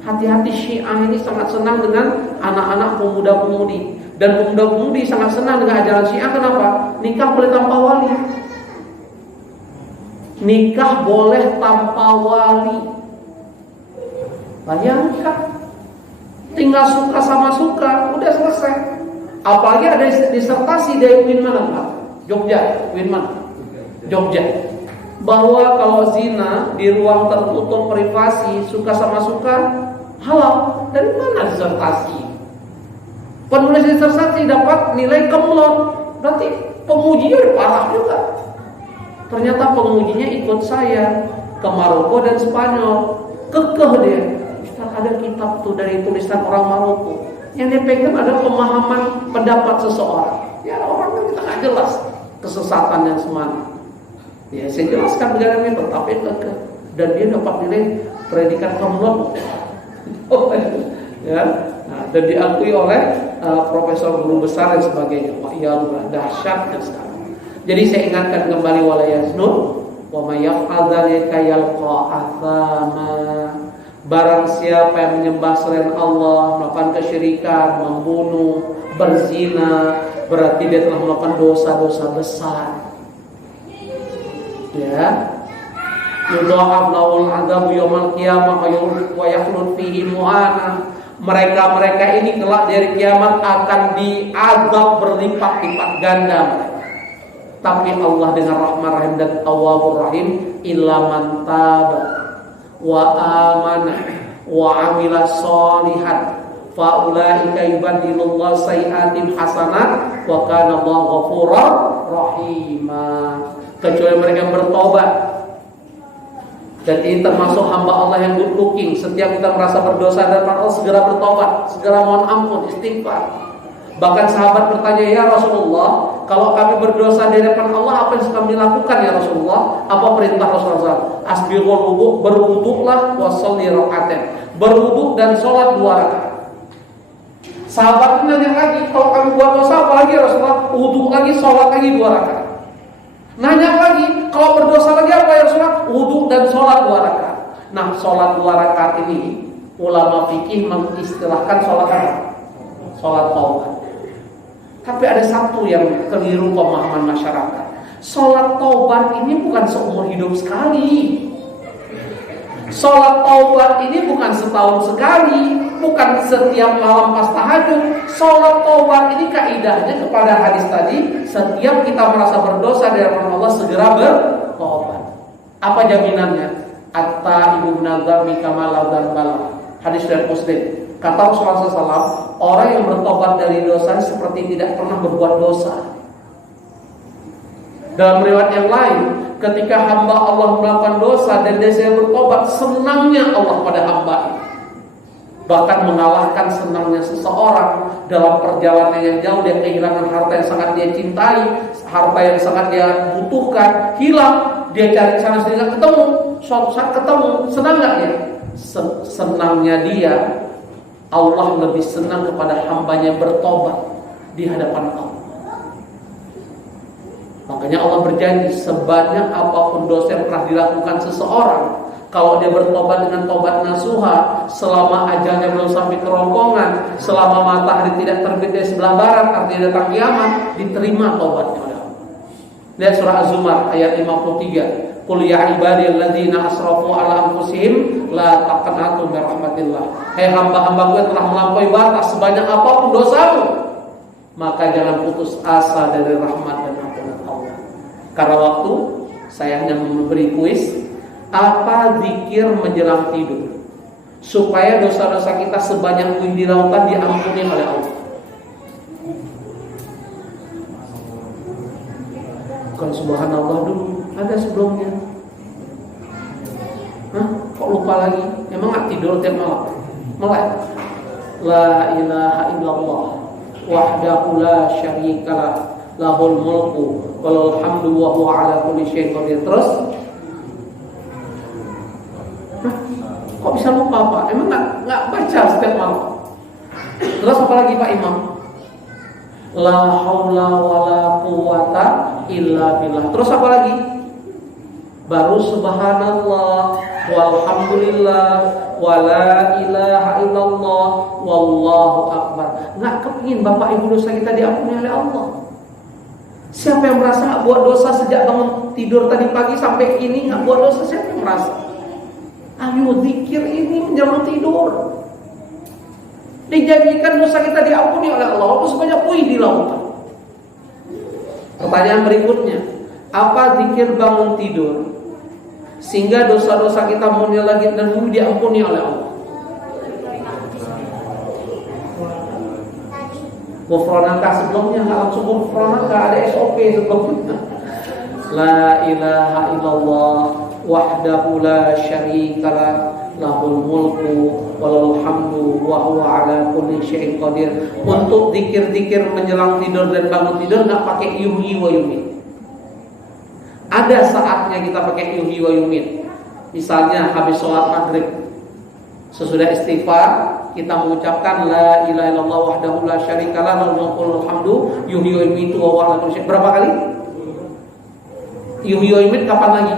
hati-hati, Syiah ini sangat senang dengan anak-anak pemuda-pemudi. Dan pemuda-pemudi sangat senang dengan ajaran Syiah. Kenapa? Nikah boleh tanpa wali. Nikah boleh tanpa wali. Bayangkan, tinggal suka sama suka, udah selesai. Apalagi ada disertasi dari UIN mana, Pak? Jogja, UIN mana? Jogja. Bahwa kalau zina di ruang tertutup privasi, suka sama suka, halal. Dari mana disertasi? Penulis disertasi dapat nilai kemlon, berarti pengujinya parah juga. Ternyata pengujinya ikut saya ke Maroko dan Spanyol. Kekeh dia. Ustaz, ada kitab tuh dari tulisan orang Maroko. Yang dia pegang ada pemahaman pendapat seseorang. Ya orang kan kita nggak jelas kesesatan yang semana. Ya saya jelaskan dengan metode tapi kekeh. Dan dia dapat nilai predikat komplot. Ya, nah, dan diakui oleh profesor guru besar dan sebagainya. Wah, ya Allah, dahsyatnya sekali. Jadi saya ingatkan kembali wala yaznun wa may yaf'al dzalika yalqa athama. Barang siapa yang menyembah selain Allah, melakukan kesyirikan, membunuh, berzina, berarti dia telah melakukan dosa-dosa besar. Ya. Yudha'af lahul 'adzabu yaumil qiyamah wa yakhlud fihi mu'ana. Mereka ini kelak dari kiamat akan diazab berlipat-lipat ganda. Tapi Allah dengan Rahman Rahim dan Tawwabur Rahim, illa man taba wa amana wa amila sholihan fa ulaika yubaddilullahu sayyi'atihim hasanat wa kana Allahu ghafurur rahima. Kecuali mereka yang bertobat. Dan ini termasuk hamba Allah yang good looking. Setiap kita merasa berdosa dan Allah segera bertobat, segera mohon ampun, istighfar. Bahkan sahabat bertanya, ya Rasulullah, kalau kami berdosa di depan Allah, apa yang kami lakukan ya Rasulullah? Apa perintah Rasulullah? Asbighul wudu, berwuduklah, wasolli rakaatain, berwuduk dan sholat 2 rakaat. Sahabat nanya lagi, kalau kami buat dosa apa lagi ya Rasulullah? Wuduk lagi, sholat lagi 2 rakaat. Nanya lagi, kalau berdosa lagi apa ya Rasulullah? Wudhu dan sholat 2 rakaat. Nah, sholat 2 rakaat ini ulama fikih mengistilahkan sholat apa? Sholat taubat. Tapi ada satu yang keliru pemahaman masyarakat. Sholat taubat ini bukan seumur hidup sekali. Sholat taubat ini bukan setahun sekali, bukan setiap malam pas tahajud. Sholat taubat ini kaidahnya kepada hadis tadi, setiap kita merasa berdosa di hadapan Allah segera bertobat. Apa jaminannya? At-taibu minadz-dzambi kama la dzamba. Hadis dari Muslim. Kata Rasulullah SAW, orang yang bertobat dari dosa seperti tidak pernah berbuat dosa. Dalam riwayat yang lain, ketika hamba Allah melakukan dosa dan dia bertobat, senangnya Allah pada hamba ini. Bahkan mengalahkan senangnya seseorang dalam perjalanan yang jauh, dia kehilangan harta yang sangat dia cintai, harta yang sangat dia butuhkan, hilang, dia cari sana sini nggak ketemu, suatu saat ketemu, senang nggak dia? Senangnya dia, Allah lebih senang kepada hambanya bertobat di hadapan Allah. Makanya Allah berjanji, sebanyak apapun dosa yang pernah dilakukan seseorang, kalau dia bertobat dengan tobat nasuha, selama ajalnya belum sampai kerongkongan, selama matahari tidak terbit dari sebelah barat, artinya datang kiamat, diterima tobatnya oleh Allah. Lihat surah Az-Zumar ayat 53. Qul ya ibadiyalladzina asrafu ala anfusihim la taqnatu min rahmatillah. Hai hamba-hambaku yang telah melampaui batas, sebanyak apapun dosamu, maka jangan putus asa dari rahmat dan ampunan Allah. Karena waktu saya hanya memberi kuis, apa zikir menjelang tidur supaya dosa-dosa kita sebanyak puing di lautan diampuni oleh Allah. Bukan subhanallah dulu, ada sebelumnya. Hah? Kok lupa lagi? Emang gak tidur tiap malam? Melek. La ilaha illallah wahdahu la syarikalah, lahul mulku walal hamdu wa huwa ala kulli syai'in qadir. Terus kok bisa lupa Pak? Emang nggak baca setiap malam? Terus apa lagi Pak Imam? La haula wala quwata illa billah. Terus apa lagi? Baru subhanallah walhamdulillah wala ilaha illallah wallahu akbar. Nggak kepingin Bapak Ibu dosa kita diampuni oleh Allah. Siapa yang merasa buat dosa sejak bangun tidur tadi pagi sampai ini nggak buat dosa? Siapa yang merasa? Ayo zikir ini menjelang tidur. Dijanjikan dosa kita diampuni oleh Allah walaupun sebanyak puing di lautan. Pertanyaan berikutnya, apa zikir bangun tidur sehingga dosa-dosa kita muncul lagi dan diampuni oleh Allah? Ghufranaka sebelumnya, nggak langsung ghufranaka, ada SOP sebelumnya. La ilaha illallah wahdahu la syarikalah, lahul mulku walahul hamdu wa huwa ala kulli syai'in qadir. Untuk zikir-zikir menjelang tidur dan bangun tidur enggak pakai yuhyi wa yumiit. Ada saatnya kita pakai yuhyi wa yumiit. Misalnya habis sholat maghrib, sesudah istighfar kita mengucapkan la ilaha illallah wahdahu la syarikalah lahul mulku walahul hamdu yuhyi wa yumiitu wa huwa ala kulli syai'in. Berapa kali? Yuhyi wa yumiit kapan lagi?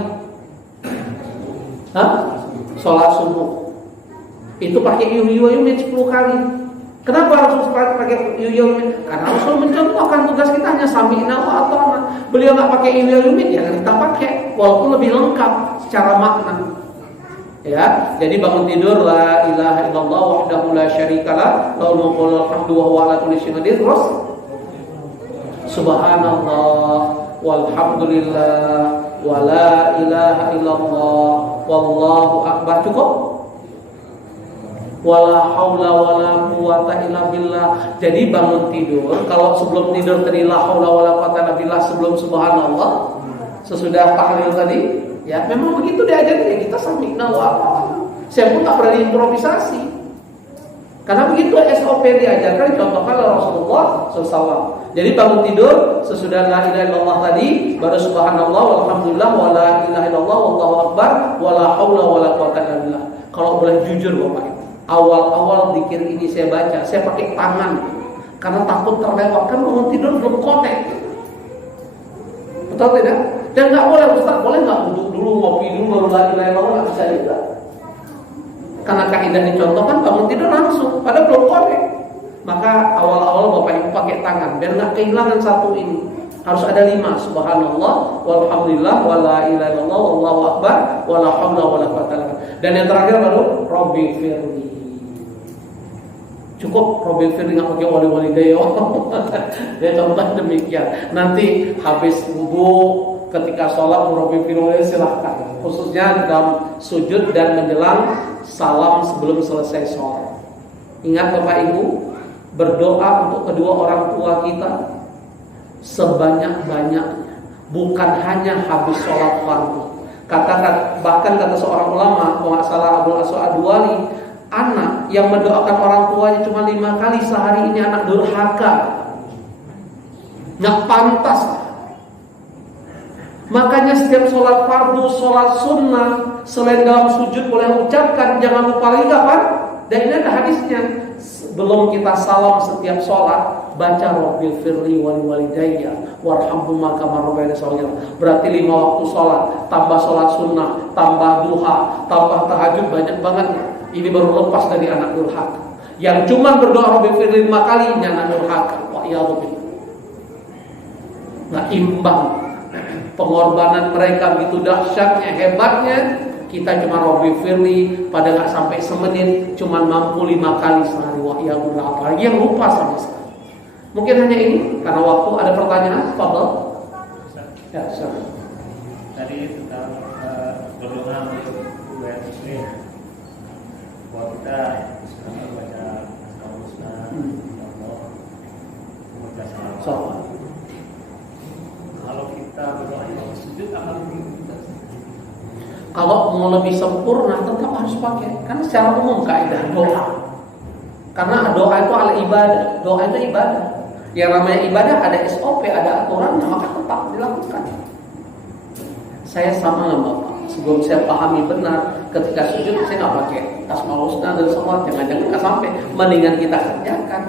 Hah? Sholat subuh. Itu pakai yuhyi wa yumiit 10 kali. Kenapa harus pakai yuhyi wa yumiit? Karena Rasul mencontohkan tugas kita hanya sami'na wa ata'na. Beliau nggak pakai yuhyi wa yumiit, ya kita pakai walaupun lebih lengkap secara makna. Ya, jadi bangun tidur la ilaha illallah wahdahu la syarikalah lahul mulku walahul hamdu wa huwa ala kulli syai'in qadir. Terus subhanallah walhamdulillah wa la ilaha illallah wallahu akbar. Cukup? Wala haula wala quwata illa billah. Jadi bangun tidur, kalau sebelum tidur tadi la haula wala quwata illa billah, sebelum subhanallah, sesudah tahlil tadi, ya memang begitu diajarin, ya kita sami'na wa ata'na. Saya pun tak berani improvisasi. Karena begitu SOP diajarkan, contohkan oleh Rasulullah SAW. Jadi bangun tidur sesudah la ilaha illallah tadi, baru subhanallah walhamdulillah wa la ilaha illallah wallahu akbar wa la haula wa la quwata illa billah. Kalau boleh jujur Bapak, awal-awal zikir ini saya baca, saya pakai tangan karena takut terlewat, kan bangun tidur belum connect. Betul tidak? Dan nggak boleh, Ustaz, boleh nggak duduk dulu, ngopi dulu, baru la ilaha illallah? Nggak bisa juga. Karena kaidah dicontohkan bangun tidur langsung, padahal belum connect. Maka awal-awal Bapak Ibu pakai tangan, biar nggak kehilangan satu ini. Harus ada 5, subhanallah, walhamdulillah, wa la ilaha illallah, wallahu akbar, wa la haula wa la quwata illa billah. Dan yang terakhir baru Rabbi firli. Cukup Rabbi firli, nggak pakai wali daya. Dia contoh demikian. Nanti habis wudu, ketika sholat Rabbi firli silahkan. Khususnya dalam sujud dan menjelang salam sebelum selesai sholat. Ingat Bapak Ibu, berdoa untuk kedua orang tua kita sebanyak-banyaknya, bukan hanya habis sholat fardu. Bahkan kata seorang ulama, kalau nggak salah Abdul Aswad Ad-Duwali, anak yang mendoakan orang tuanya cuma 5 kali sehari ini anak durhaka, nggak pantas. Makanya setiap sholat fardu, sholat sunnah, selain dalam sujud boleh ucapkan, jangan lupa lagi kapan? Dan ini ada hadisnya. Belum kita salam setiap sholat, baca Rabbil firli wali walidayya warhamhuma kama rabbayani shaghira. Berarti 5 waktu sholat, tambah sholat sunnah, tambah duha, tambah tahajud, banyak banget. Ini baru lepas dari anak durhaka. Yang cuma berdoa Rabbil firli 5 kali, ini anak durhaka. Wa iyadzubillah. Nggak imbang. Pengorbanan mereka begitu dahsyatnya, hebatnya. Kita cuma Rabbi firli, pada nggak sampai semenit, cuma mampu 5 kali sehari. Wah, ya udah, apalagi yang lupa sama sekali. Mungkin hanya ini, karena waktu. Ada pertanyaan? Fadhal. Ya, silakan. Tadi tentang berdoa untuk buat muslim. Buat kita sekarang baca Al-Qur'an, Allah, membaca salam. Kalau kita berdoa yang sujud akan kita. Kalau mau lebih sempurna tetap harus pakai. Karena secara umum kaidah doa. Karena doa itu ala ibadah. Doa itu ibadah. Yang namanya ibadah ada SOP, ada aturannya, maka tetap dilakukan. Saya sama dengan Bapak. Sebelum saya pahami benar, ketika sujud saya nggak pakai asmaul husna dan sholat. Jangan-jangan nggak sampai. Mendingan kita kerjakan.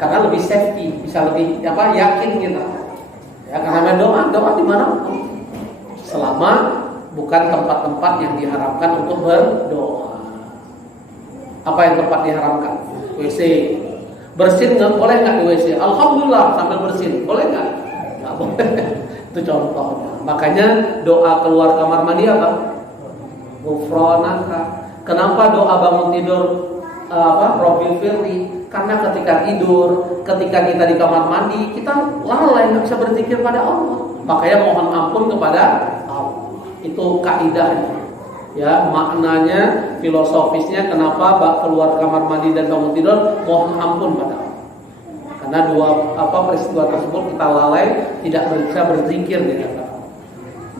Karena lebih safety, bisa lebih yakin kita. Ya, karena doa di mana pun. Selama bukan tempat-tempat yang diharamkan untuk berdoa. Apa yang tempat diharamkan? WC. Bersin nggak boleh nggak di WC? Alhamdulillah sambil bersin boleh nggak? Nggak boleh. Itu contohnya. Makanya doa keluar kamar mandi apa? Ghufranaka. Kenapa doa bangun tidur Rabbil firli? Karena ketika tidur, ketika kita di kamar mandi, kita lalai nggak bisa berzikir pada Allah. Makanya mohon ampun kepada Allah. Itu kaidahnya. Ya, maknanya, filosofisnya kenapa keluar kamar mandi dan bangun tidur mohon ampun pada Allah. Karena peristiwa tersebut kita lalai, tidak bisa berzikir di hadapan Allah.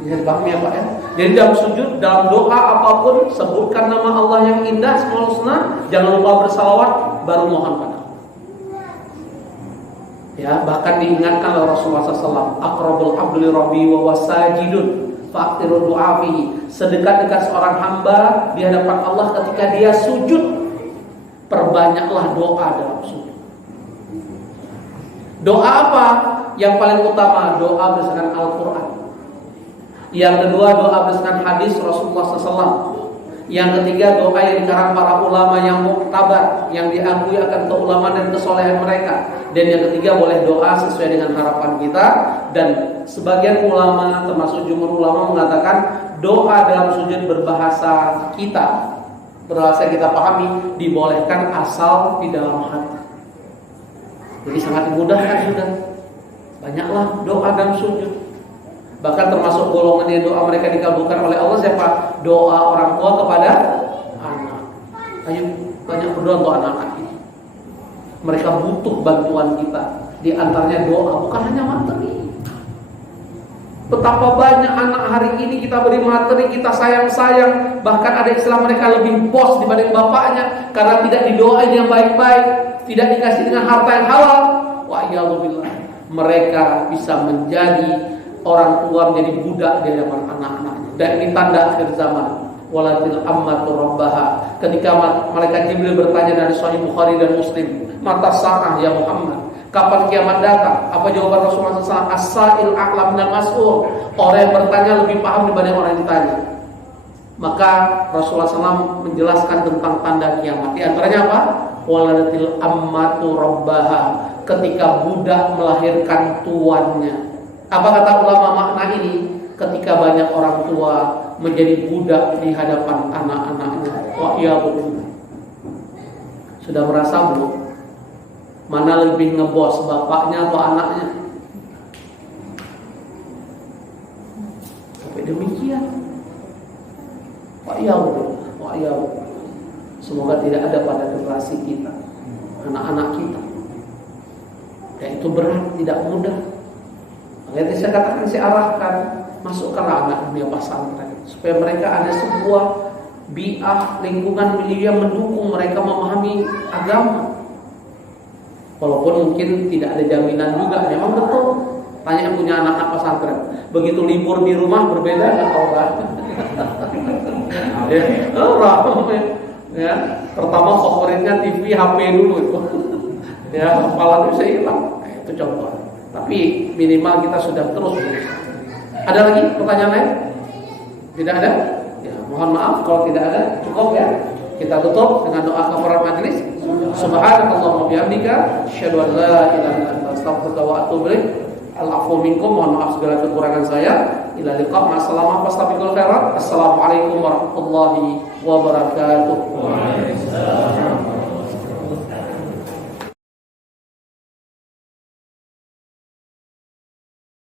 Bisa dipahami ya Pak ya? Jadi dalam sujud, dalam doa apapun, sebutkan nama Allah yang indah, Asmaul Husna, jangan lupa bersalawat, baru mohon pada. Ya, bahkan diingatkan oleh Rasulullah SAW, aqrabul abdi rabbi wa wasajidun fa'aktiru du'a fihi. Sedekat-dekat seorang hamba di hadapan Allah ketika dia sujud, perbanyaklah doa dalam sujud. Doa apa? Yang paling utama doa berdasarkan Al-Quran. Yang kedua doa berdasarkan hadis Rasulullah SAW. Yang ketiga doa yang dikarang para ulama yang muktabar, yang diakui akan keulamaan dan kesolehan mereka. Dan yang ketiga boleh doa sesuai dengan harapan kita. Dan sebagian ulama termasuk jumhur ulama mengatakan doa dalam sujud berbahasa kita, berbahasa kita pahami, dibolehkan asal di dalam hati. Jadi sangat dimudahkan sudah. Banyaklah doa dalam sujud. Bahkan termasuk golongan yang doa mereka dikabulkan oleh Allah siapa? Doa orang tua kepada anak. Ayo banyak berdoa untuk anak-anak ini. Mereka butuh bantuan kita. Di antaranya doa, bukan hanya materi. Betapa banyak anak hari ini kita beri materi, kita sayang-sayang. Bahkan ada istilah mereka lebih bos dibanding bapaknya karena tidak didoain yang baik-baik, tidak dikasih dengan harta yang halal. Wa iyyazubillah. Mereka bisa menjadi orang tua, menjadi budak di hadapan anak-anaknya. Dan ini tanda akhir zaman. Walatil ammatu rabbaha. Ketika malaikat Jibril bertanya dari Sahih Bukhari dan Muslim, mata sa'ah ya Muhammad, kapan kiamat datang? Apa jawaban Rasulullah SAW? As-sa'il a'lam minal mas'ul. Orang yang bertanya lebih paham dibanding orang yang ditanya. Maka Rasulullah SAW menjelaskan tentang tanda kiamat. Di antaranya apa? Walatil ammatu rabbaha. Ketika budak melahirkan tuannya. Apa kata ulama makna ini? Ketika banyak orang tua menjadi budak di hadapan anak-anaknya. Wa iyyazubillah. Sudah merasa belum? Mana lebih ngebos, bapaknya atau anaknya? Sampai demikian. Wa iyyazubillah. Semoga tidak ada pada generasi kita, anak-anak kita. Dan itu berat, tidak mudah. Makanya saya katakan, saya arahkan, masukkanlah anak dunia pesantren supaya mereka ada sebuah bi'ah, lingkungan milieu yang mendukung mereka memahami agama. Walaupun mungkin tidak ada jaminan juga, memang betul. Tanya yang punya anak-anak pesantren, begitu libur di rumah berbeda dengan orang. Ya, pertama favoritnya TV, HP dulu itu. Ya, kepala bisa hilang. Nah, itu contoh. Tapi minimal kita sudah terus berusaha. Ada lagi pertanyaan lain? Tidak ada? Ya, mohon maaf kalau tidak ada. Cukup ya. Kita tutup dengan doa kafaraat majelis. Subhanakallahumma bihamdika asyhadu an la ilaha illa anta astaghfiruka wa atubu ilaik. Al-afwu minkum, mohon maaf segala kekurangan saya. Ila liqa' ma'as salamah fastabiqul khairat. Assalamualaikum warahmatullahi wabarakatuh.